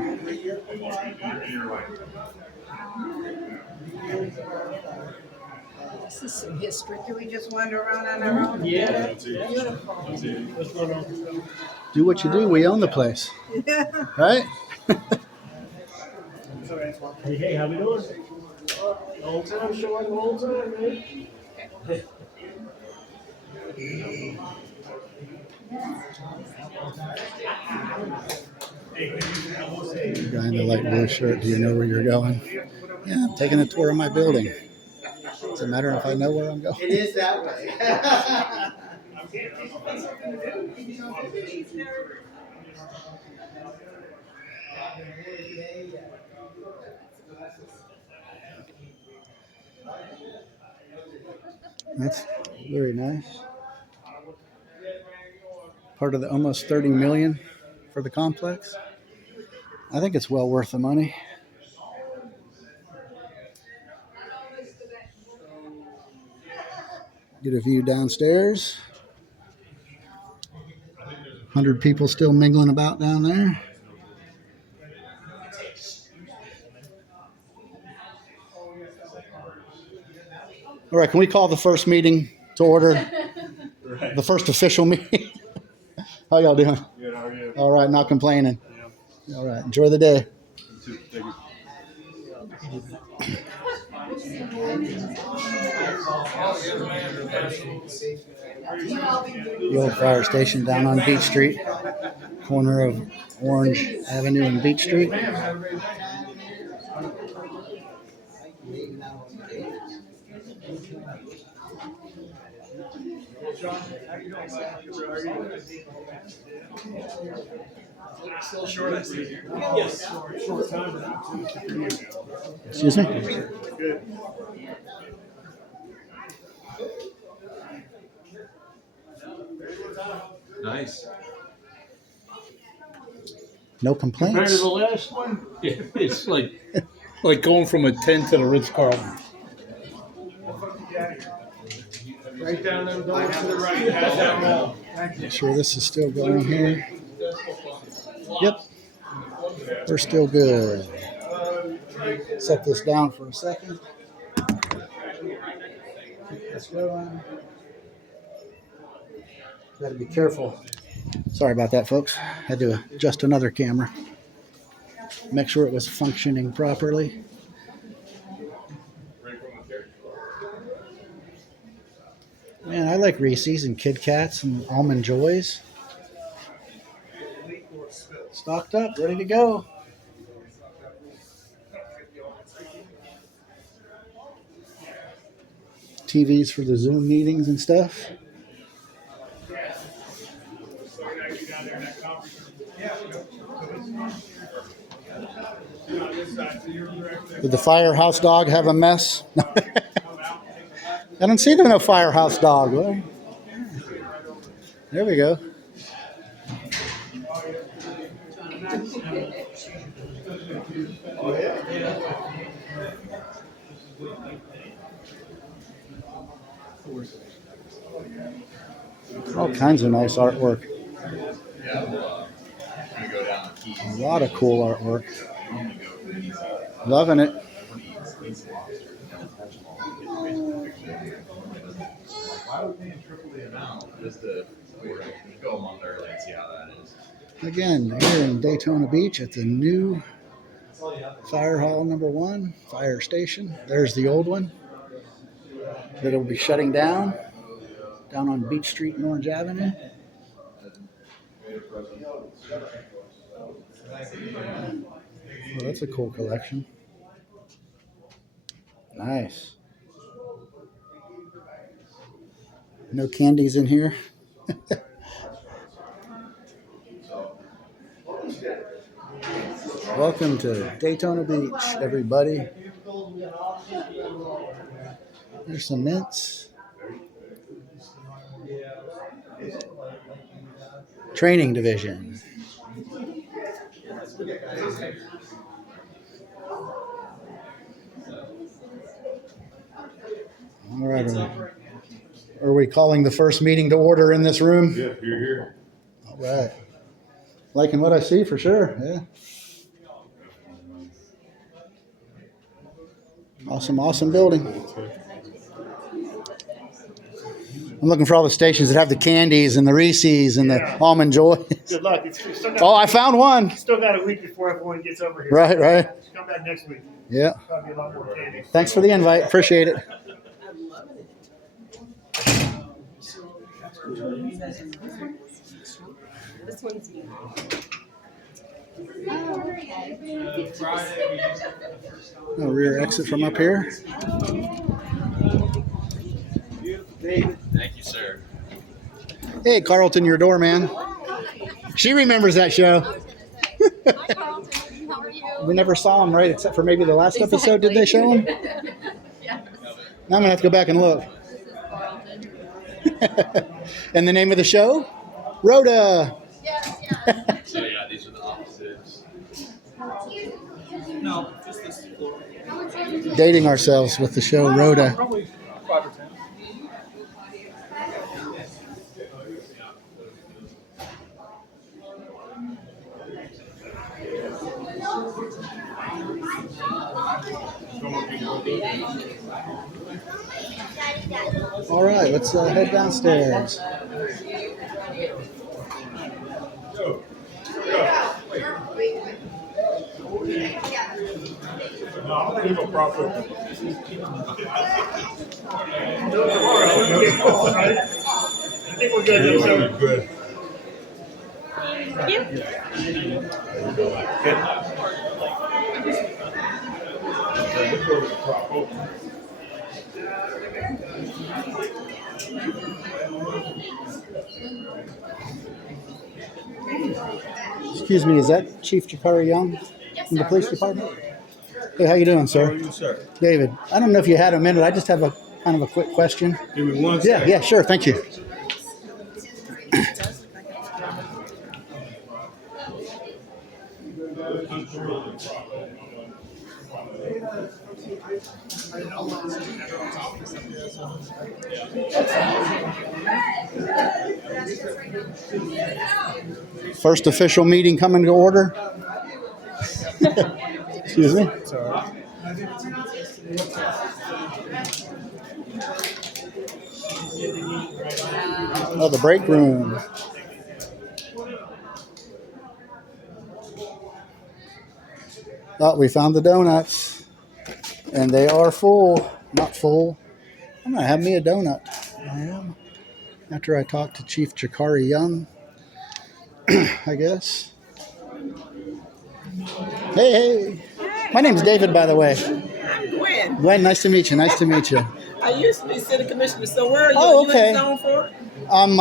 This is some history. Do we just wander around on our own? Yeah. Do what you do. We own the place, right? Hey, how we doing? Old time, show like old time, man. The guy in the light blue shirt. Do you know where you're going? Yeah, I'm taking a tour of my building. Does it matter if I know where I'm going? It is that way. That's very nice. Part of the almost 30 million for the complex. I think it's well worth the money. Get a view downstairs. 100 people still mingling about down there. All right, can we call the first meeting to order? Right. The first official meeting. How y'all doing? Good, how are you? All right, not complaining. Yeah. All right, enjoy the day. Thank you. The old fire station down on Beach Street, corner of Orange Avenue and Beach Street. Still short, I see. Yes. Short time, but not too. Excuse me? Good. Nice. No Compared to complaints. the last one, it's like going from a 10 to the Ritz-Carlton. Right down them doors to the right. Pass that roll. Make sure this is still going here. Yep, we're still good. Set this down for a second. Keep this going. Got to be careful. Sorry about that, folks. Had to adjust another camera. Make sure it was functioning properly. Man, I like Reese's and Kit Kats and Almond Joys. Stocked up, ready to go. TVs for the Zoom meetings and stuff. Did the firehouse dog have a mess? I don't see no firehouse dog. Well, there we go. All kinds of nice artwork. A lot of cool artwork. Loving it. Why would we pay triple the amount just to go a month early and see how that is? Again, here in Daytona Beach at the new Fire Hall #1, fire station. There's the old one that will be shutting down on Beach Street and Orange Avenue. Well, that's a cool collection. Nice. No candies in here. Welcome to Daytona Beach, everybody. There's some mints. Training division. All right. Are we calling the first meeting to order in this room? Yeah, you're here. All right. Liking what I see for sure. Yeah. Awesome building. I'm looking for all the stations that have the candies and the Reese's and the Almond Joys. Good luck. Oh, I found one. Still got a week before everyone gets over here. Right. Come back next week. Yeah. Probably a lot more candy. Thanks for the invite. Appreciate it. This one's me. A rear exit from up here. Thank you, sir. Hey, Carlton, your doorman. She remembers that show. Hi, Carlton. How are you? We never saw him, right? Except for maybe the last episode. Did they show him? Yeah. Now I'm going to have to go back and look. This is Carlton. And the name of the show? Rhoda. Yes. So yeah, these are the opposites. No, just this floor. Dating ourselves with the show Rhoda. Probably 5 or 10. All right, let's head downstairs. No, I'm gonna leave a profit. I think we're good. So, Good. Excuse me, is that Chief Jakari Young from the police department? Hey, how you doing, How are sir? you, sir? David, I don't know if you had a minute. I just have a kind of a quick question. Give me one Yeah, second. yeah, sure. Thank you. First official meeting coming to order. Excuse me. Oh, the break room. Oh, we found the donuts. And they are full. Not full. I'm going to have me a donut. I am. After I talk to Chief Jakari Young, I guess. Hey. My name's David, by the way. Gwen. Gwen, nice to meet you. Nice to meet you. I used to be city commissioner, so where are you? Oh, Are okay. you in zone 4? I'm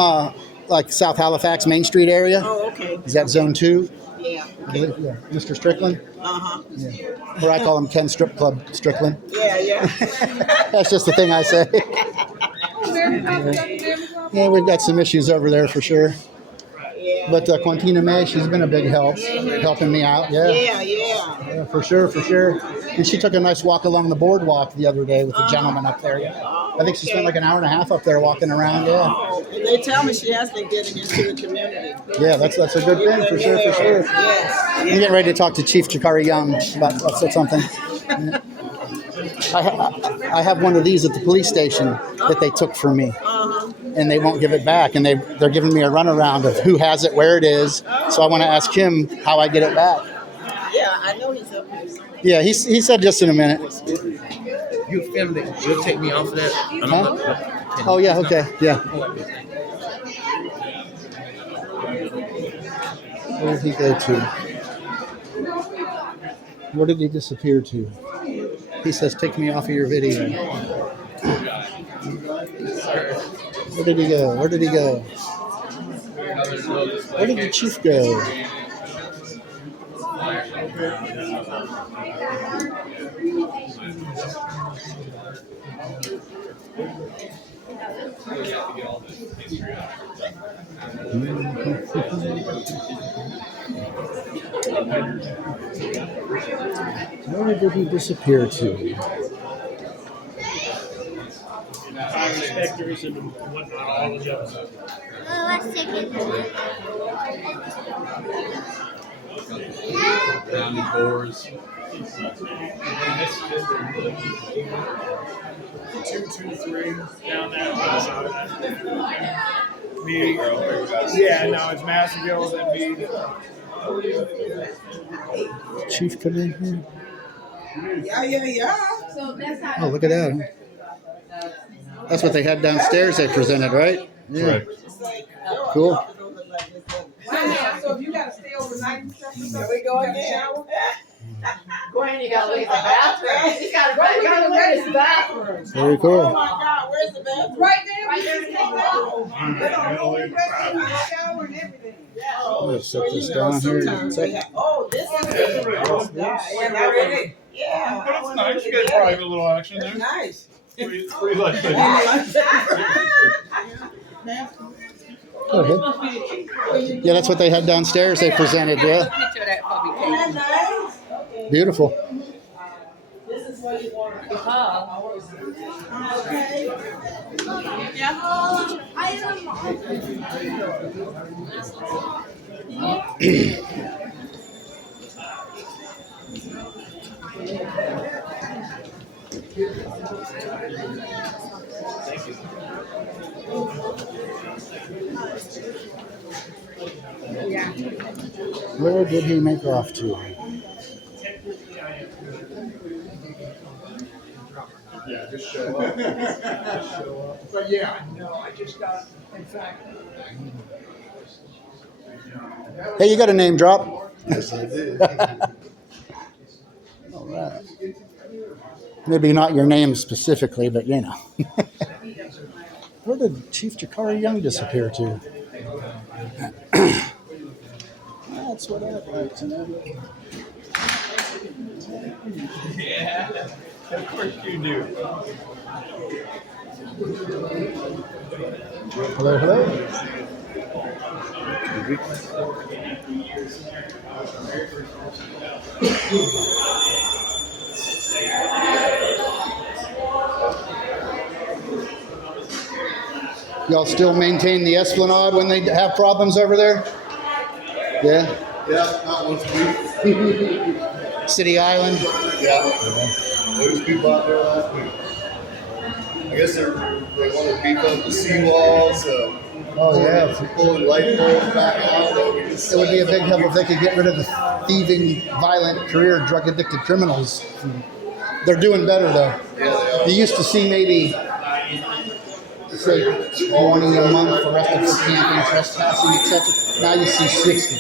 like South Halifax, Main Street area. Oh, okay. Is that zone 2? Yeah. Yeah. Mr. Strickland? Uh-huh. Yeah. Or I call him Ken Strip Club Strickland. Yeah. That's just the thing I say. Yeah, we've got some issues over there for sure. Yeah. But Quantina May, she's been a big help, helping me out. Yeah, for sure. And she took a nice walk along the boardwalk the other day with the gentleman up there. I think she spent like an hour and a half up there walking around. Yeah. Oh, and they tell me she has been getting into the community. Yeah, that's a good thing for sure. Yes. I'm getting ready to talk to Chief Jakari Young about something. I have one of these at the police station that they took from me, and they won't give it back. And they're giving me a runaround of who has it, where it is. So I want to ask him how I get it back. Yeah, I know he's up here. Yeah, he said just in a minute. You filmed it. You'll take me off of that. Huh? Oh yeah, okay, yeah. Where did he go to? Where did he disappear to? He says, take me off of your video. Where did he go? Where did the chief go? Where did he disappear to? Fire inspectors and whatnot, all of those. Let's take it. Rounded doors. 223 down there. Me. Yeah, no, it's Massagills and me. Chief come in here? Yeah. Oh, look at that. That's what they had downstairs they presented, right? Yeah. Correct. Cool. Wow, so if you gotta stay overnight and stuff, can we go in the shower? Gwen, you gotta leave the bathroom. You gotta leave the bathroom. Very Oh cool. my God, where's the bathroom? Right there in the Shower and everything. I'm going to set this down here in a second. Oh, this is good. Yeah. But it's nice. You get private little action there. Nice. Free lunch. Okay. Yeah, that's what they had downstairs they presented, yeah. Beautiful. This is what you want. Where did he make off to? Yeah, just show up. But yeah, no, I just got, in fact. Hey, you got a name drop? Yes, I did. All right. Maybe not your name specifically, but you know. Where did Chief Jakari Young disappear to? That's what I'd like to know. Yeah, of course you do. Hello. Y'all still maintain the Esplanade when they have problems over there? Yeah? Yeah, not once a week. City Island? Yeah. There was people out there last week. I guess they want to beef up the seawalls. Oh, yeah. Pulling light poles back out. It would be a big help if they could get rid of the thieving, violent, career drug-addicted criminals. They're doing better, though. Yeah, You used to see maybe, say, 20 a month arrested for camping, trespassing, etc. Now you see 60.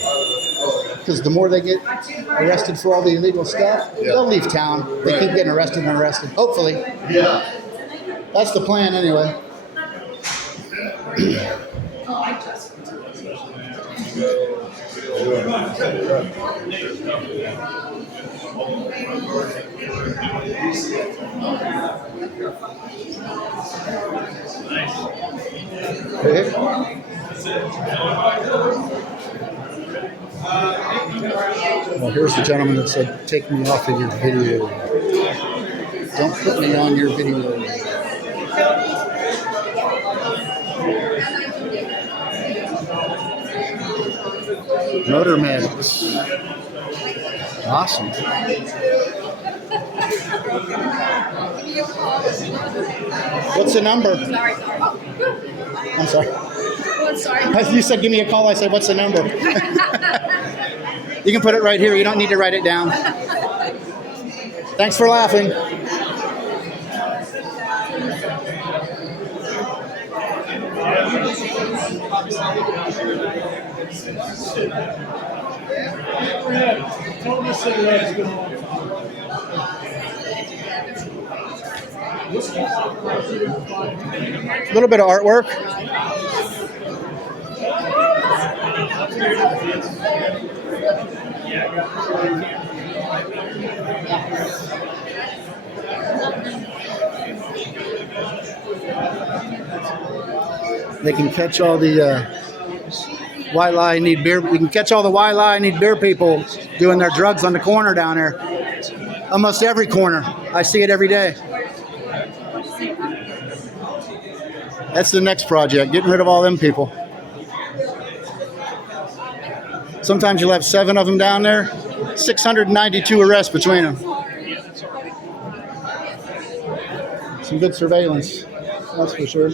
Because the more they get arrested for all the illegal stuff, they'll leave town. They keep getting arrested and arrested. Hopefully. Yeah. That's the plan anyway. Well, here's the gentleman that said, "Take me off of your video. Don't put me on your video." Motor Medics. Awesome. What's the number? I'm sorry. You said give me a call. I said, what's the number? You can put it right here. You don't need to write it down. Thanks for laughing. A little bit of artwork. They can catch all the Wildlife need beer. We can catch all the Wildlife need beer people doing their drugs on the corner down there. Almost every corner. I see it every day. That's the next project, getting rid of all them people. Sometimes you'll have 7 of them down there. 692 arrests between them. Some good surveillance, that's for sure.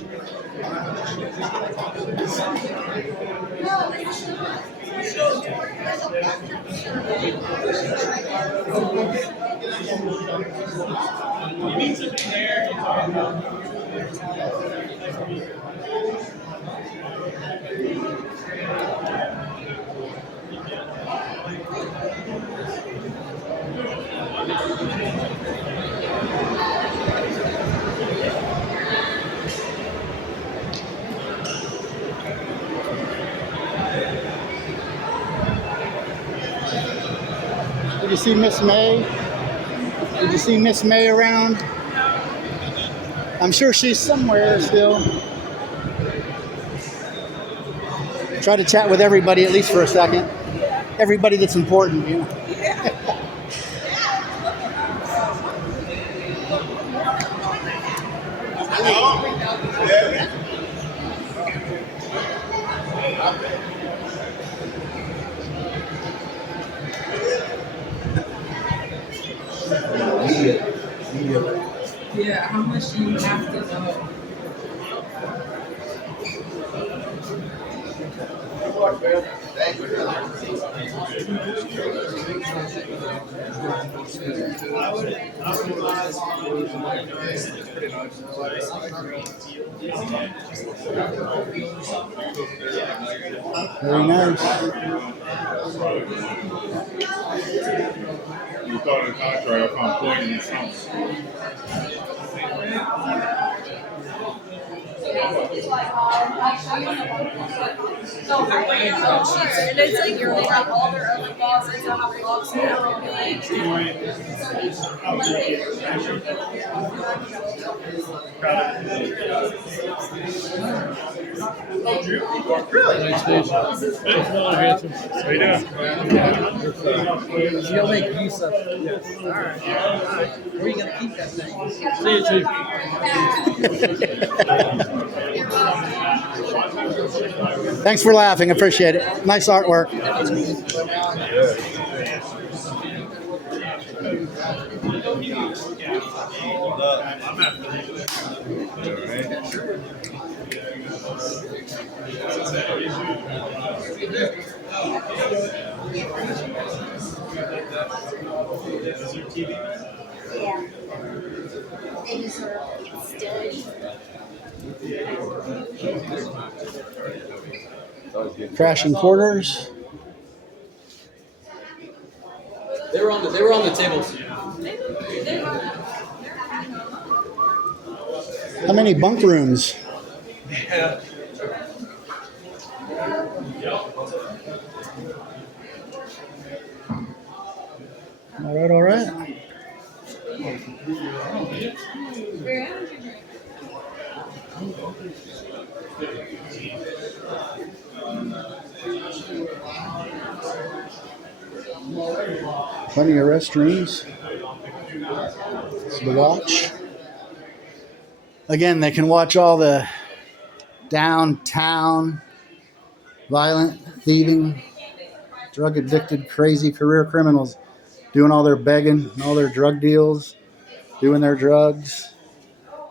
Did you see Miss May? Did you see Miss May around? I'm sure she's somewhere still. Try to chat with everybody at least for a second. Everybody that's important, you know. Yeah, how much do you have to know? Very nice. You thought of the contrary, I found poison in something. And it's like you're like all their other bosses that have logs and everything. Nice station. Hello, handsome. How you doing? So you'll make use of it. Yes. All right. Where are you going to keep that thing? See you, Chief. Thanks for laughing. Appreciate it. Nice artwork. Yeah. And you sort of still. Crashing quarters. They were on the tables. How many bunk rooms? All right. Plenty of restrooms to watch. Again, they can watch all the downtown violent, thieving, drug-addicted, crazy career criminals doing all their begging and all their drug deals, doing their drugs.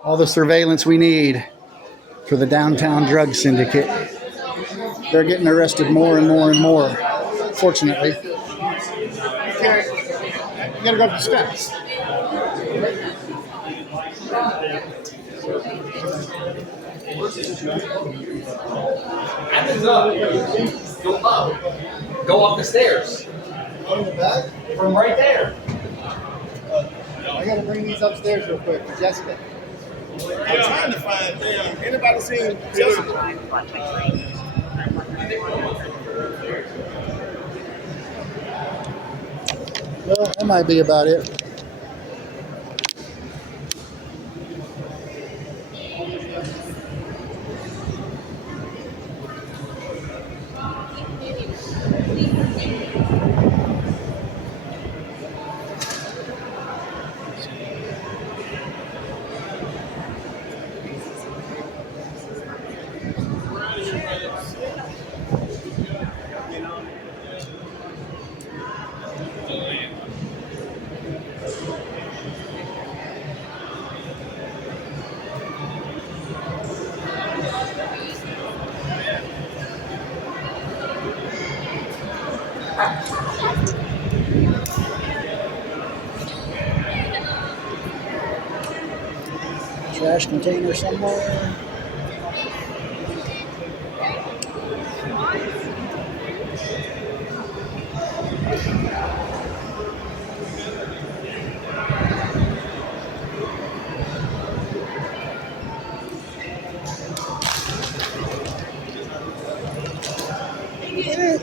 All the surveillance we need for the downtown drug syndicate. They're getting arrested more and more and more, fortunately. You gotta go up the steps. Hands up. Go up. Go up the stairs. On the back? From right there. I gotta bring these upstairs real quick for Jessica. I'm trying to find anybody seen Jessica? Well, that might be about it. Trash container somewhere.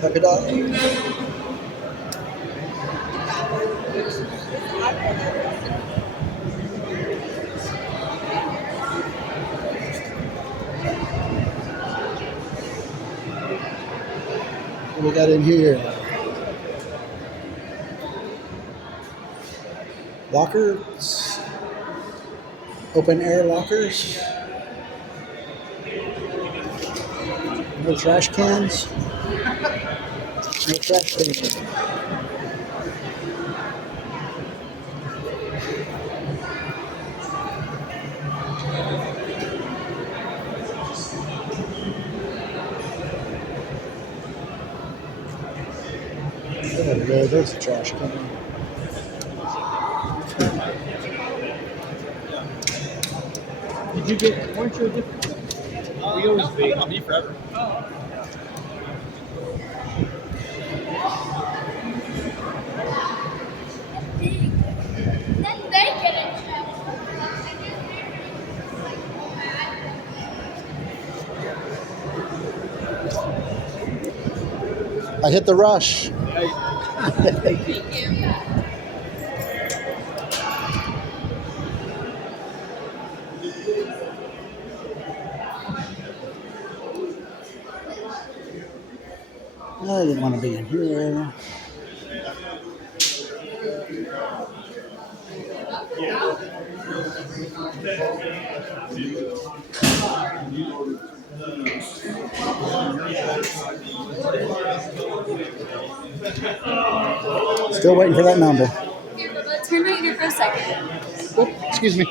Puppy dog. What we got in here? Lockers. Open air lockers. No trash cans. No trash cans. There we go. There's the trash can. Did you get, weren't you a different? We always be. I'll be forever. I hit the rush. Thank you. I didn't want to be in here. Still waiting for that number. Turn right here for a second. Oop, excuse me.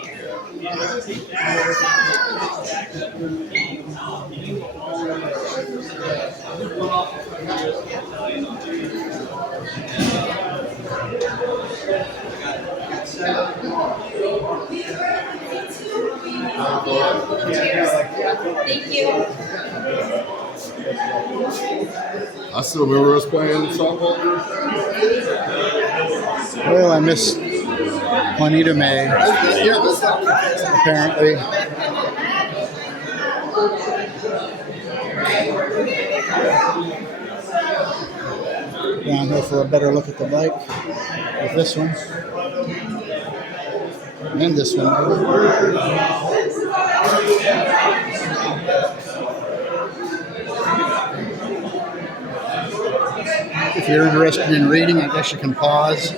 Thank you. I still remember us playing softball. Well, I missed Juanita May. Apparently. Down here for a better look at the bike with this one. And this one. If you're interested in reading, I guess you can pause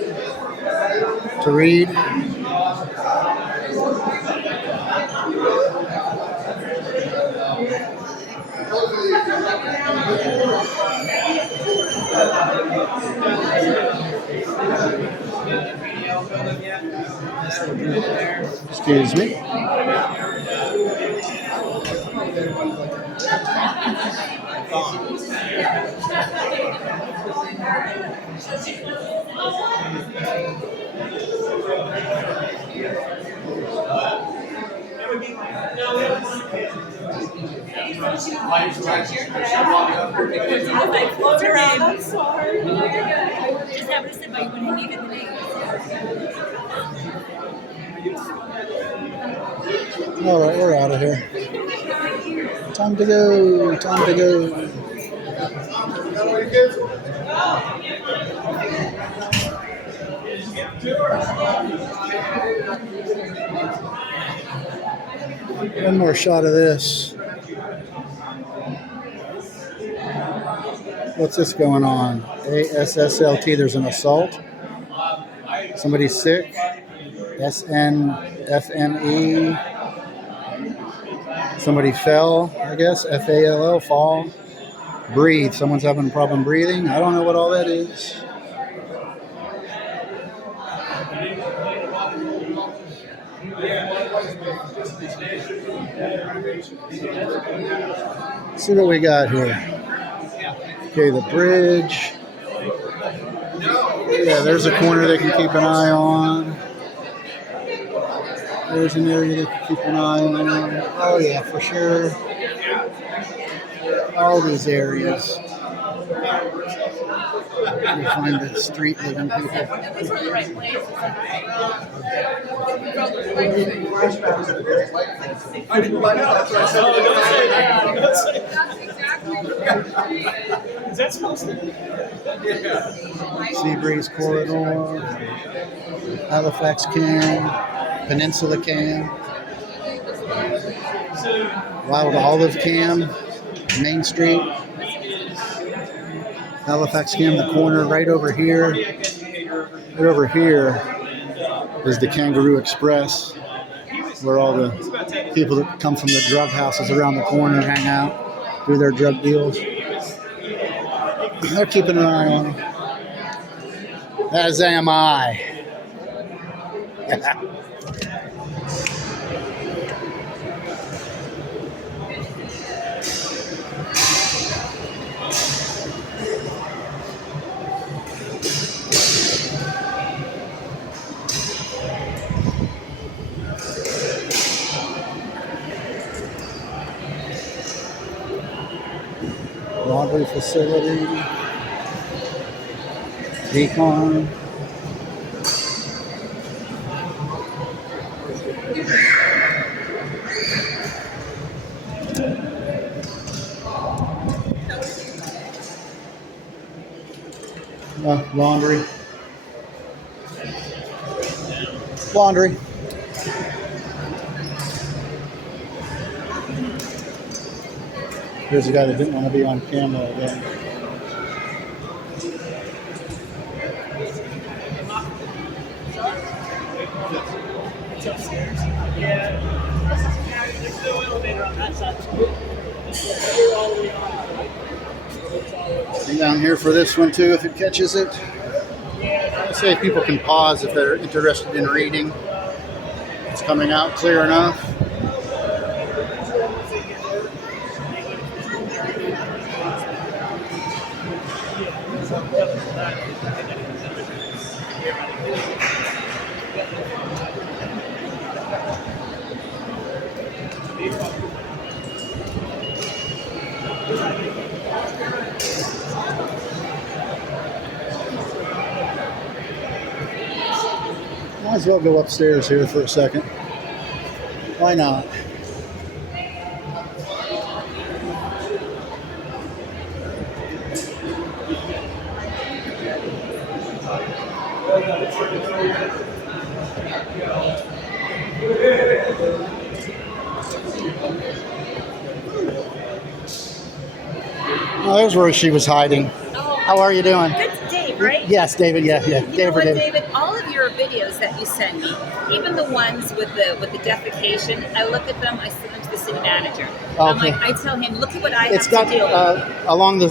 to read. Excuse me. I'm sorry. Just have to sit by you when I needed the name. All right, we're out of here. Time to go. Time to go. One more shot of this. What's this going on? ASSLT, there's an assault. Somebody's sick. SNFME. Somebody fell, I guess. FALL, fall. Breathe. Someone's having a problem breathing. I don't know what all that is. Let's see what we got here. Okay, the bridge. Yeah, there's a corner they can keep an eye on. There's an area they can keep an eye on. Oh yeah, for sure. All these areas. You find the street living people. Is that supposed to? Seabreeze Corridor, Halifax Cam, Peninsula Cam, Wild Olive Cam, Main Street, Halifax Cam, the corner right over here. Right over here is the Kangaroo Express, where all the people that come from the drug houses around the corner hang out, do their drug deals. They're keeping an eye on them. As am I. Laundry facility, decon. Laundry. Laundry. Here's a guy that didn't want to be on camera again. It's upstairs. Yeah. There's no elevator on that side. We're all the way on. And down here for this one too, if it catches it. I say if people can pause if they're interested in reading. It's coming out clear enough. Might as well go upstairs here for a second. Why not? Oh, there's where she was hiding. How are you doing? That's Dave, right? Yes, David. Yeah. You know David. what, David? All of your videos that you send me, even the ones with the defecation, I look at them. I send them to the city manager. I'm Okay. like, I tell him, look at what I It's have got to deal with. along the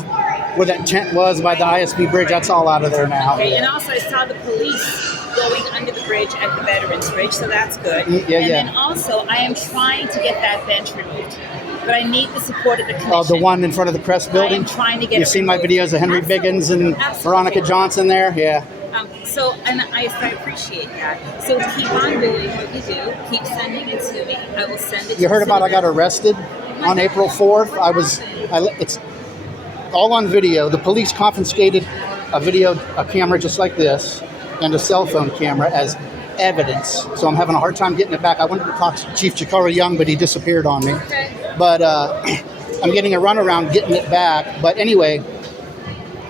where that tent was by the ISB bridge. That's all out of there now. Okay, and also I saw the police going under the bridge at the Veterans Bridge, so that's good. Yeah, and yeah. then also, I am trying to get that bench removed, but I need the support of the commission. Oh, the one in front of the Crest building. I'm trying to get You've it seen my removed. videos of Henry Absolutely. Biggins and Absolutely. Veronica Johnson there. Yeah. So, and I appreciate that. So keep on doing what you do. Keep sending it to me. I will send it to You heard the about I city got arrested on April 4th. It's all on video. The police confiscated a camera just like this and a cell phone camera as evidence. So I'm having a hard time getting it back. I wanted to talk to Chief Chikara Young, but he disappeared on me. Okay. But I'm getting a runaround getting it back. But anyway,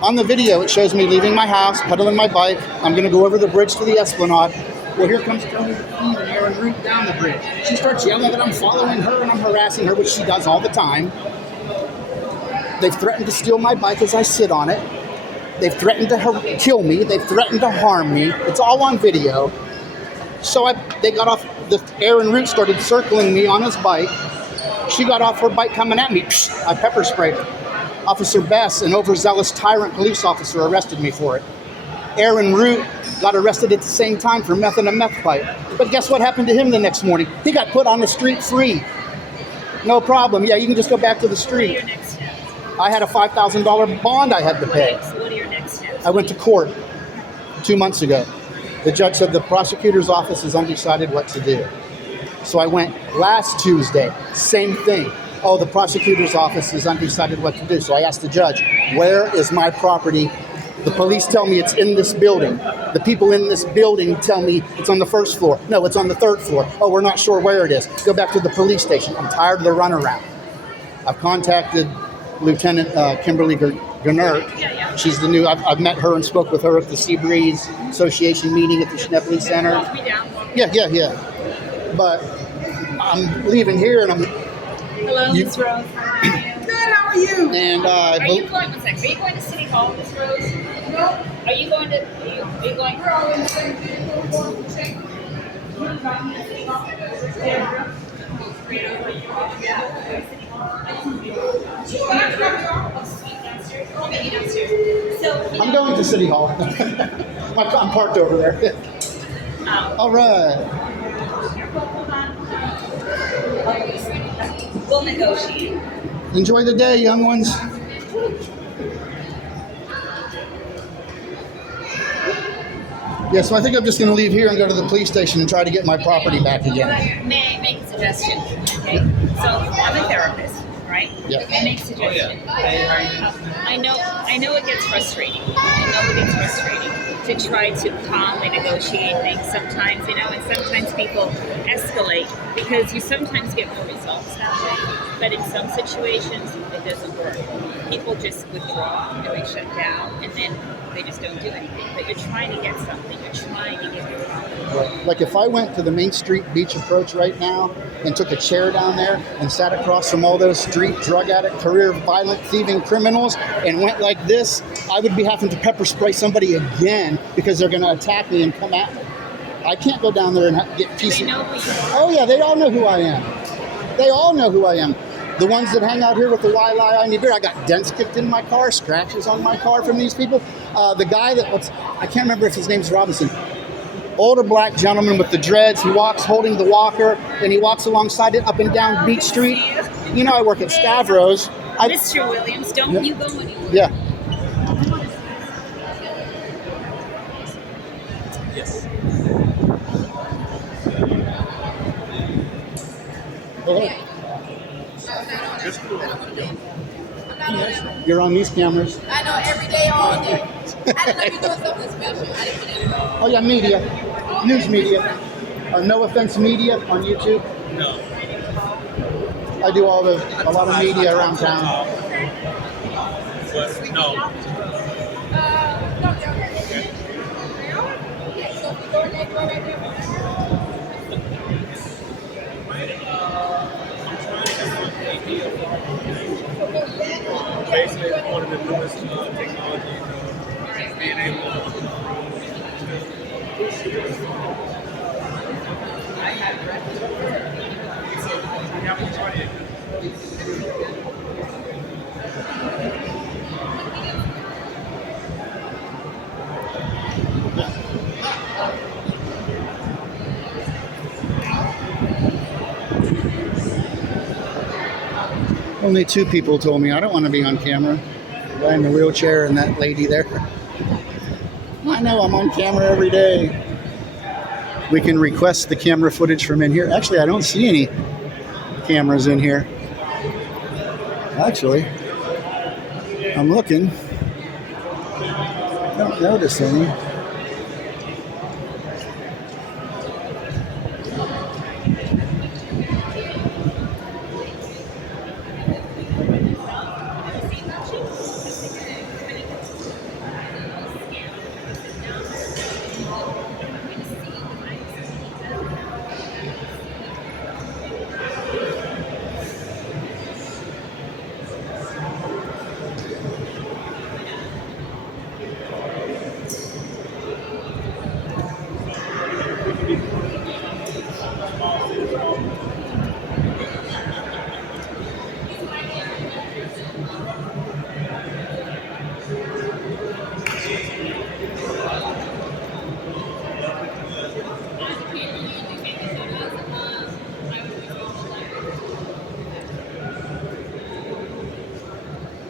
on the video, it shows me leaving my house, pedaling my bike. I'm going to go over the bridge to the Esplanade. Well, here comes Tony and Aaron Root down the bridge. She starts yelling that I'm following her and I'm harassing her, which she does all the time. They've threatened to steal my bike as I sit on it. They've threatened to kill me. They've threatened to harm me. It's all on video. So they got off. Aaron Root started circling me on his bike. She got off her bike coming at me. I pepper sprayed her. Officer Bess, an overzealous tyrant police officer, arrested me for it. Aaron Root got arrested at the same time for meth and a meth pipe. But guess what happened to him the next morning? He got put on the street free. No problem. Yeah, you can just go back to the What are your street. next steps? I had a $5,000 bond I had to pay. So what are your next steps? I went to court 2 months ago. The judge said the prosecutor's office is undecided what to do. So I went last Tuesday, same thing. Oh, the prosecutor's office is undecided what to do. So I asked the judge, where is my property? The police tell me it's in this building. The people in this building tell me it's on the first floor. No, it's on the third floor. Oh, we're not sure where it is. Go back to the police station. I'm tired of the runaround. I've contacted Lieutenant Kimberly Gernert. She's the new, I've met her and spoke with her at the Seabreeze Association meeting at the Schnebley Center. Walk me down. Yeah. But I'm leaving here and I'm... Hello, You- Miss Rose. How are you? Good, how are you? And Are you going? One second. Are you going to City Hall, Miss Rose? No, Are you going to? Are you going? we're all in the same vehicle, we're going to check. I'm going to City Hall. I'm parked over there. All right. We'll negotiate. Enjoy the day, young ones. Yeah, so I think I'm just going to leave here and go to the police station and try to get my property back again. May I make a suggestion? Okay. So I'm a therapist, right? Yeah. I make a suggestion. I know it gets frustrating. I know it gets frustrating to try to calmly negotiate things sometimes, and sometimes people escalate because you sometimes get more results that way. But in some situations, it doesn't work. People just withdraw, they shut down, and then they just don't do anything. But you're trying to get something. You're trying to get your problem. Like if I went to the Main Street Beach approach right now and took a chair down there and sat across from all those street drug addict, career violent, thieving criminals and went like this, I would be having to pepper spray somebody again because they're going to attack me and come at me. I can't go down there and get pieces. They know who you are. Oh yeah, they all know who I am. They all know who I am. The ones that hang out here with the why lie I need beer. I got dents kicked in my car, scratches on my car from these people. The guy that I can't remember if his name's Robinson. Older black gentleman with the dreads. He walks holding the walker, and he walks alongside it up and down Beach Street. You know, I work at Stavros. Mr. Williams, don't you go anywhere. Yeah. Yes. You're on these cameras. I know every day, all day. I didn't know you were doing something special. I didn't put it in. Oh yeah, media, news media. No Offense Media on YouTube. No. I do a lot of media around town. But no. Basically, it's one of the newest technologies being able to. Only two people told me I don't want to be on camera. The guy in the wheelchair and that lady there. I know I'm on camera every day. We can request the camera footage from in here. Actually, I don't see any cameras in here. Actually, I'm looking. Don't notice any.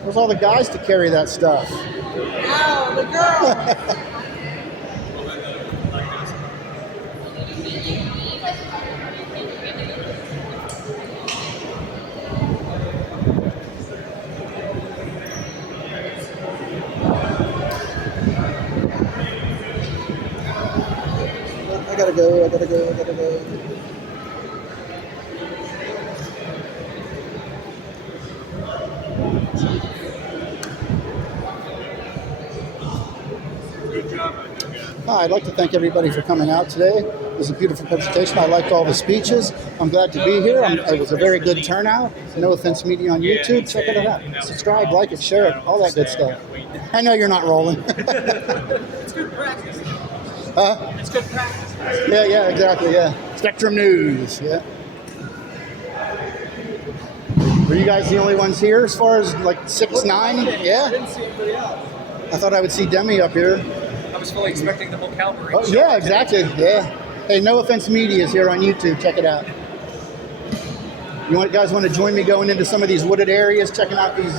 Where's all the guys to carry that stuff? Oh, the girl. I gotta go. Hi, I'd like to thank everybody for coming out today. It was a beautiful presentation. I liked all the speeches. I'm glad to be here. It was a very good turnout. No Offense Media on YouTube. Check it out. Subscribe, like it, share it, all that good stuff. I know you're not rolling. It's good practice. It's good practice. Yeah, exactly, yeah. Spectrum News, yeah. Were you guys the only ones here as far as like 6'9"? Yeah? I didn't see anybody else. I thought I would see Demi up here. I was fully expecting the whole Calvary. Oh, yeah, exactly, yeah. Hey, No Offense Media is here on YouTube. Check it out. You guys want to join me going into some of these wooded areas, checking out these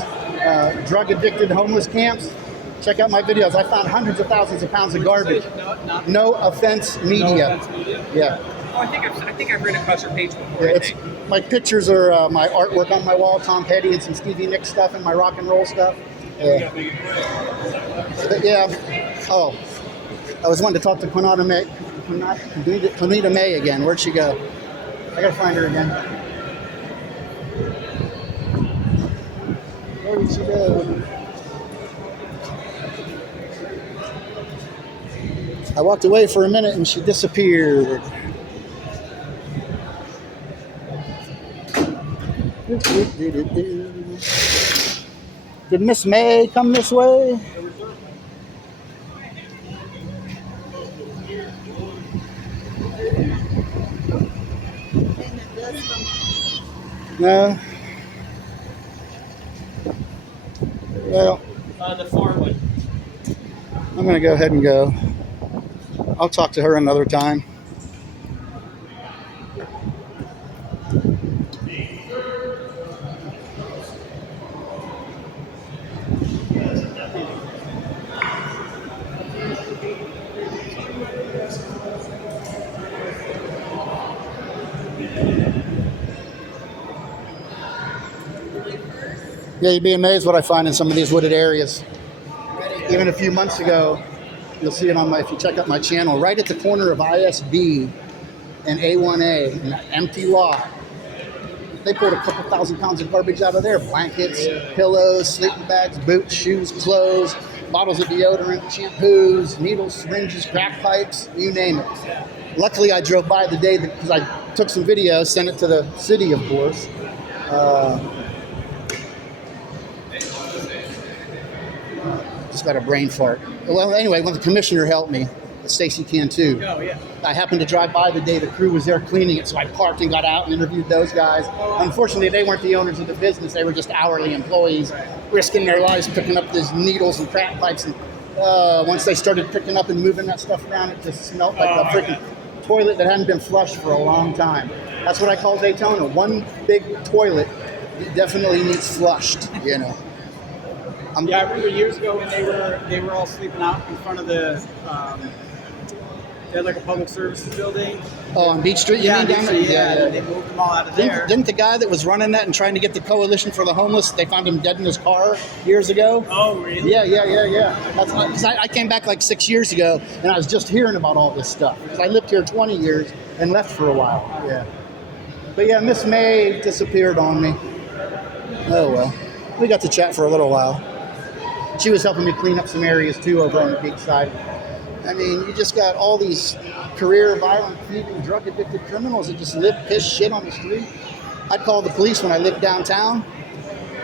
drug-addicted homeless camps? Check out my videos. I found hundreds of thousands of pounds of garbage. No Offense Media. Yeah. Oh, I think I've ran across your page before. Yeah, my pictures are my artwork on my wall, Tom Petty and some Stevie Nicks stuff and my rock and roll stuff. Yeah. But yeah. Oh, I was wanting to talk to Quinata May again. Where'd she go? I gotta find her again. Where did she go? I walked away for a minute and she disappeared. Did Miss May come this way? No. Well, The farm one. I'm going to go ahead and go. I'll talk to her another time. Yeah, you'd be amazed what I find in some of these wooded areas. Even a few months ago, you'll see it on my, if you check out my channel, right at the corner of ISB and A1A, in that empty lot, they pulled a couple thousand pounds of garbage out of there. Blankets, pillows, sleeping bags, boots, shoes, clothes, bottles of deodorant, shampoos, needles, syringes, crack pipes, you name it. Luckily, I drove by the day because I took some videos, sent it to the city, of course. Just got a brain fart. Well, anyway, when the commissioner helped me, Stacy can too. Oh, yeah. I happened to drive by the day the crew was there cleaning it, so I parked and got out and interviewed those guys. Unfortunately, they weren't the owners of the business. They were just hourly employees, risking their lives picking up these needles and crack pipes. And once they started picking up and moving that stuff around, it just smelled like a freaking toilet that hadn't been flushed for a long time. That's what I call Daytona. One big toilet that definitely needs flushed, you know. Yeah, I remember years ago when they were all sleeping out in front of the they had like a public services building. Oh, on Beach Street? Yeah, down there? yeah. They moved them all out of there. Didn't the guy that was running that and trying to get the coalition for the homeless, they found him dead in his car years ago? Oh, really? Yeah. That's because I came back like 6 years ago and I was just hearing about all this stuff. Because I lived here 20 years and left for a while. Yeah. But yeah, Miss May disappeared on me. Oh well. We got to chat for a little while. She was helping me clean up some areas too over on the beach side. I mean, you just got all these career violent, thieving, drug-addicted criminals that just live, piss, shit on the street. I'd call the police when I lived downtown.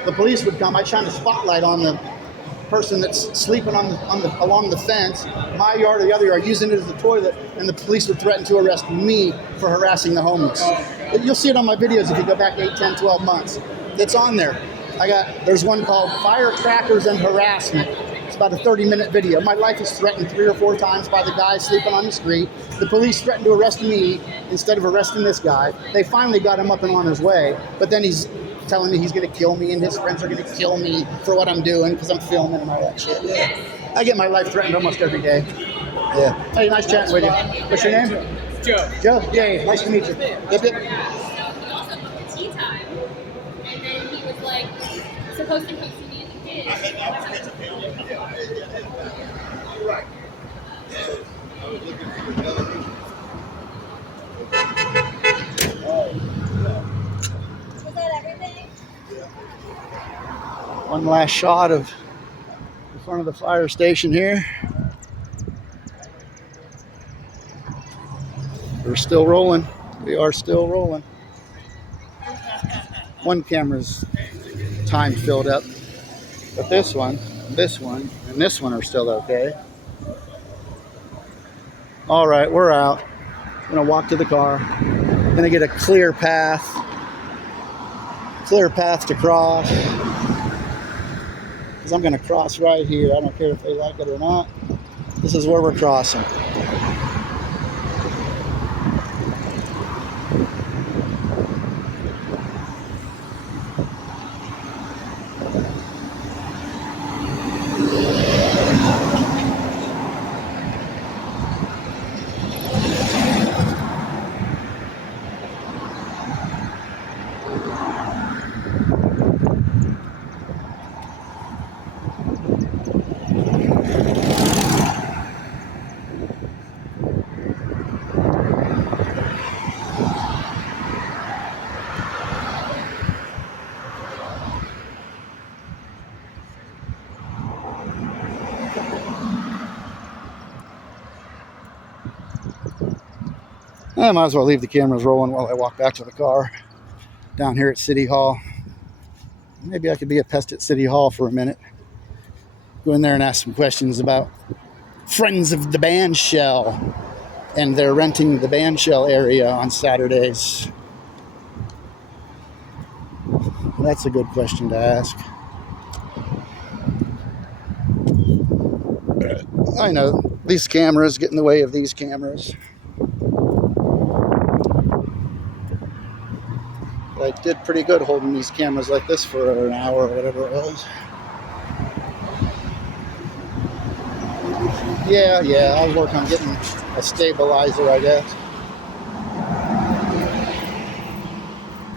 The police would come. I'd shine a spotlight on the person that's sleeping along the fence, my yard or the other yard, using it as a toilet, and the police would threaten to arrest me for harassing the homeless. You'll see it on my videos if you go back 8, 10, 12 months. It's on there. There's one called Firecrackers and Harassment. It's about a 30-minute video. My life is threatened 3 or 4 times by the guy sleeping on the street. The police threatened to arrest me instead of arresting this guy. They finally got him up and on his way, but then he's telling me he's going to kill me and his friends are going to kill me for what I'm doing because I'm filming and all that shit. I get my life threatened almost every day. Yeah. Hey, nice chatting with you. What's your name? Joe. Joe? Yeah, nice to meet you. Yep. And then he was like supposed to come see me as a kid. You're right. I was looking for your television. Was that everything? One last shot of the front of the fire station here. We're still rolling. We are still rolling. One camera's time filled up, but this one, and this one are still okay. All right, we're out. I'm gonna walk to the car. Gonna get a clear path to cross. Because I'm gonna cross right here. I don't care if they like it or not. This is where we're crossing. I might as well leave the cameras rolling while I walk back to the car down here at City Hall. Maybe I could be a pest at City Hall for a minute. Go in there and ask some questions about Friends of the Band Shell. And they're renting the band shell area on Saturdays. That's a good question to ask. I know these cameras get in the way of these cameras. But I did pretty good holding these cameras like this for an hour or whatever it was. Yeah, I'll work on getting a stabilizer, I guess.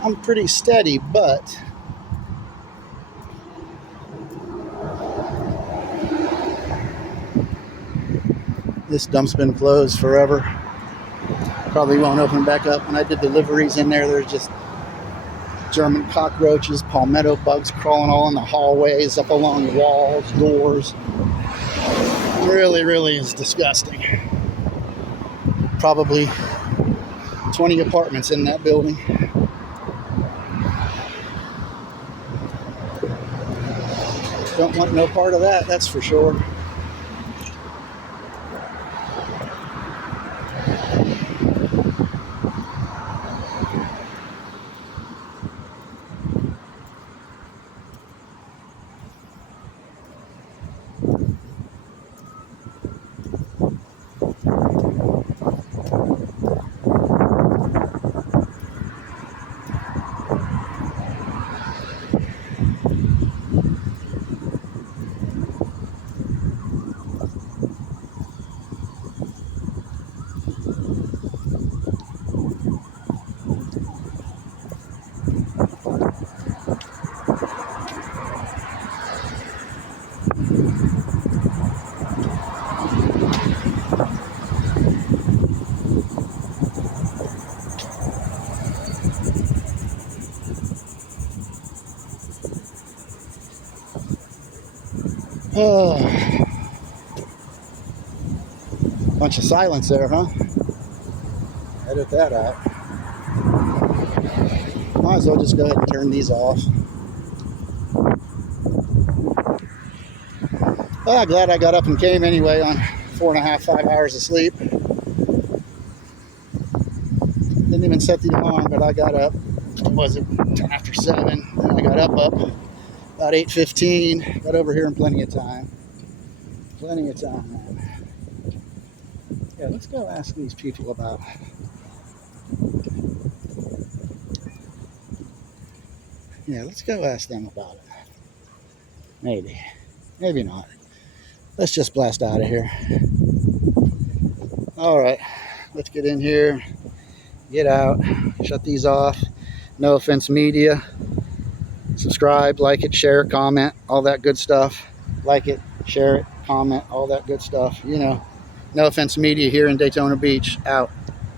I'm pretty steady, but this dump's been closed forever. Probably won't open back up. When I did deliveries in there, there's just German cockroaches, palmetto bugs crawling all in the hallways, up along walls, doors. Really, really is disgusting. Probably 20 apartments in that building. Don't want no part of that, that's for sure. Oh. Bunch of silence there, huh? Edit that out. Might as well just go ahead and turn these off. Well, I'm glad I got up and came anyway on 4.5, 5 hours of sleep. Didn't even set the alarm, but I got up. What was it? 10 after 7. Then I got up about 8:15. Got over here in plenty of time. Plenty of time. Yeah, let's go ask these people about. Yeah, let's go ask them about it. Maybe. Maybe not. Let's just blast out of here. All right. Let's get in here. Get out. Shut these off. No Offense Media. Subscribe, like it, share, comment, all that good stuff. Like it, share it, comment, all that good stuff. You know. No Offense Media here in Daytona Beach. Out.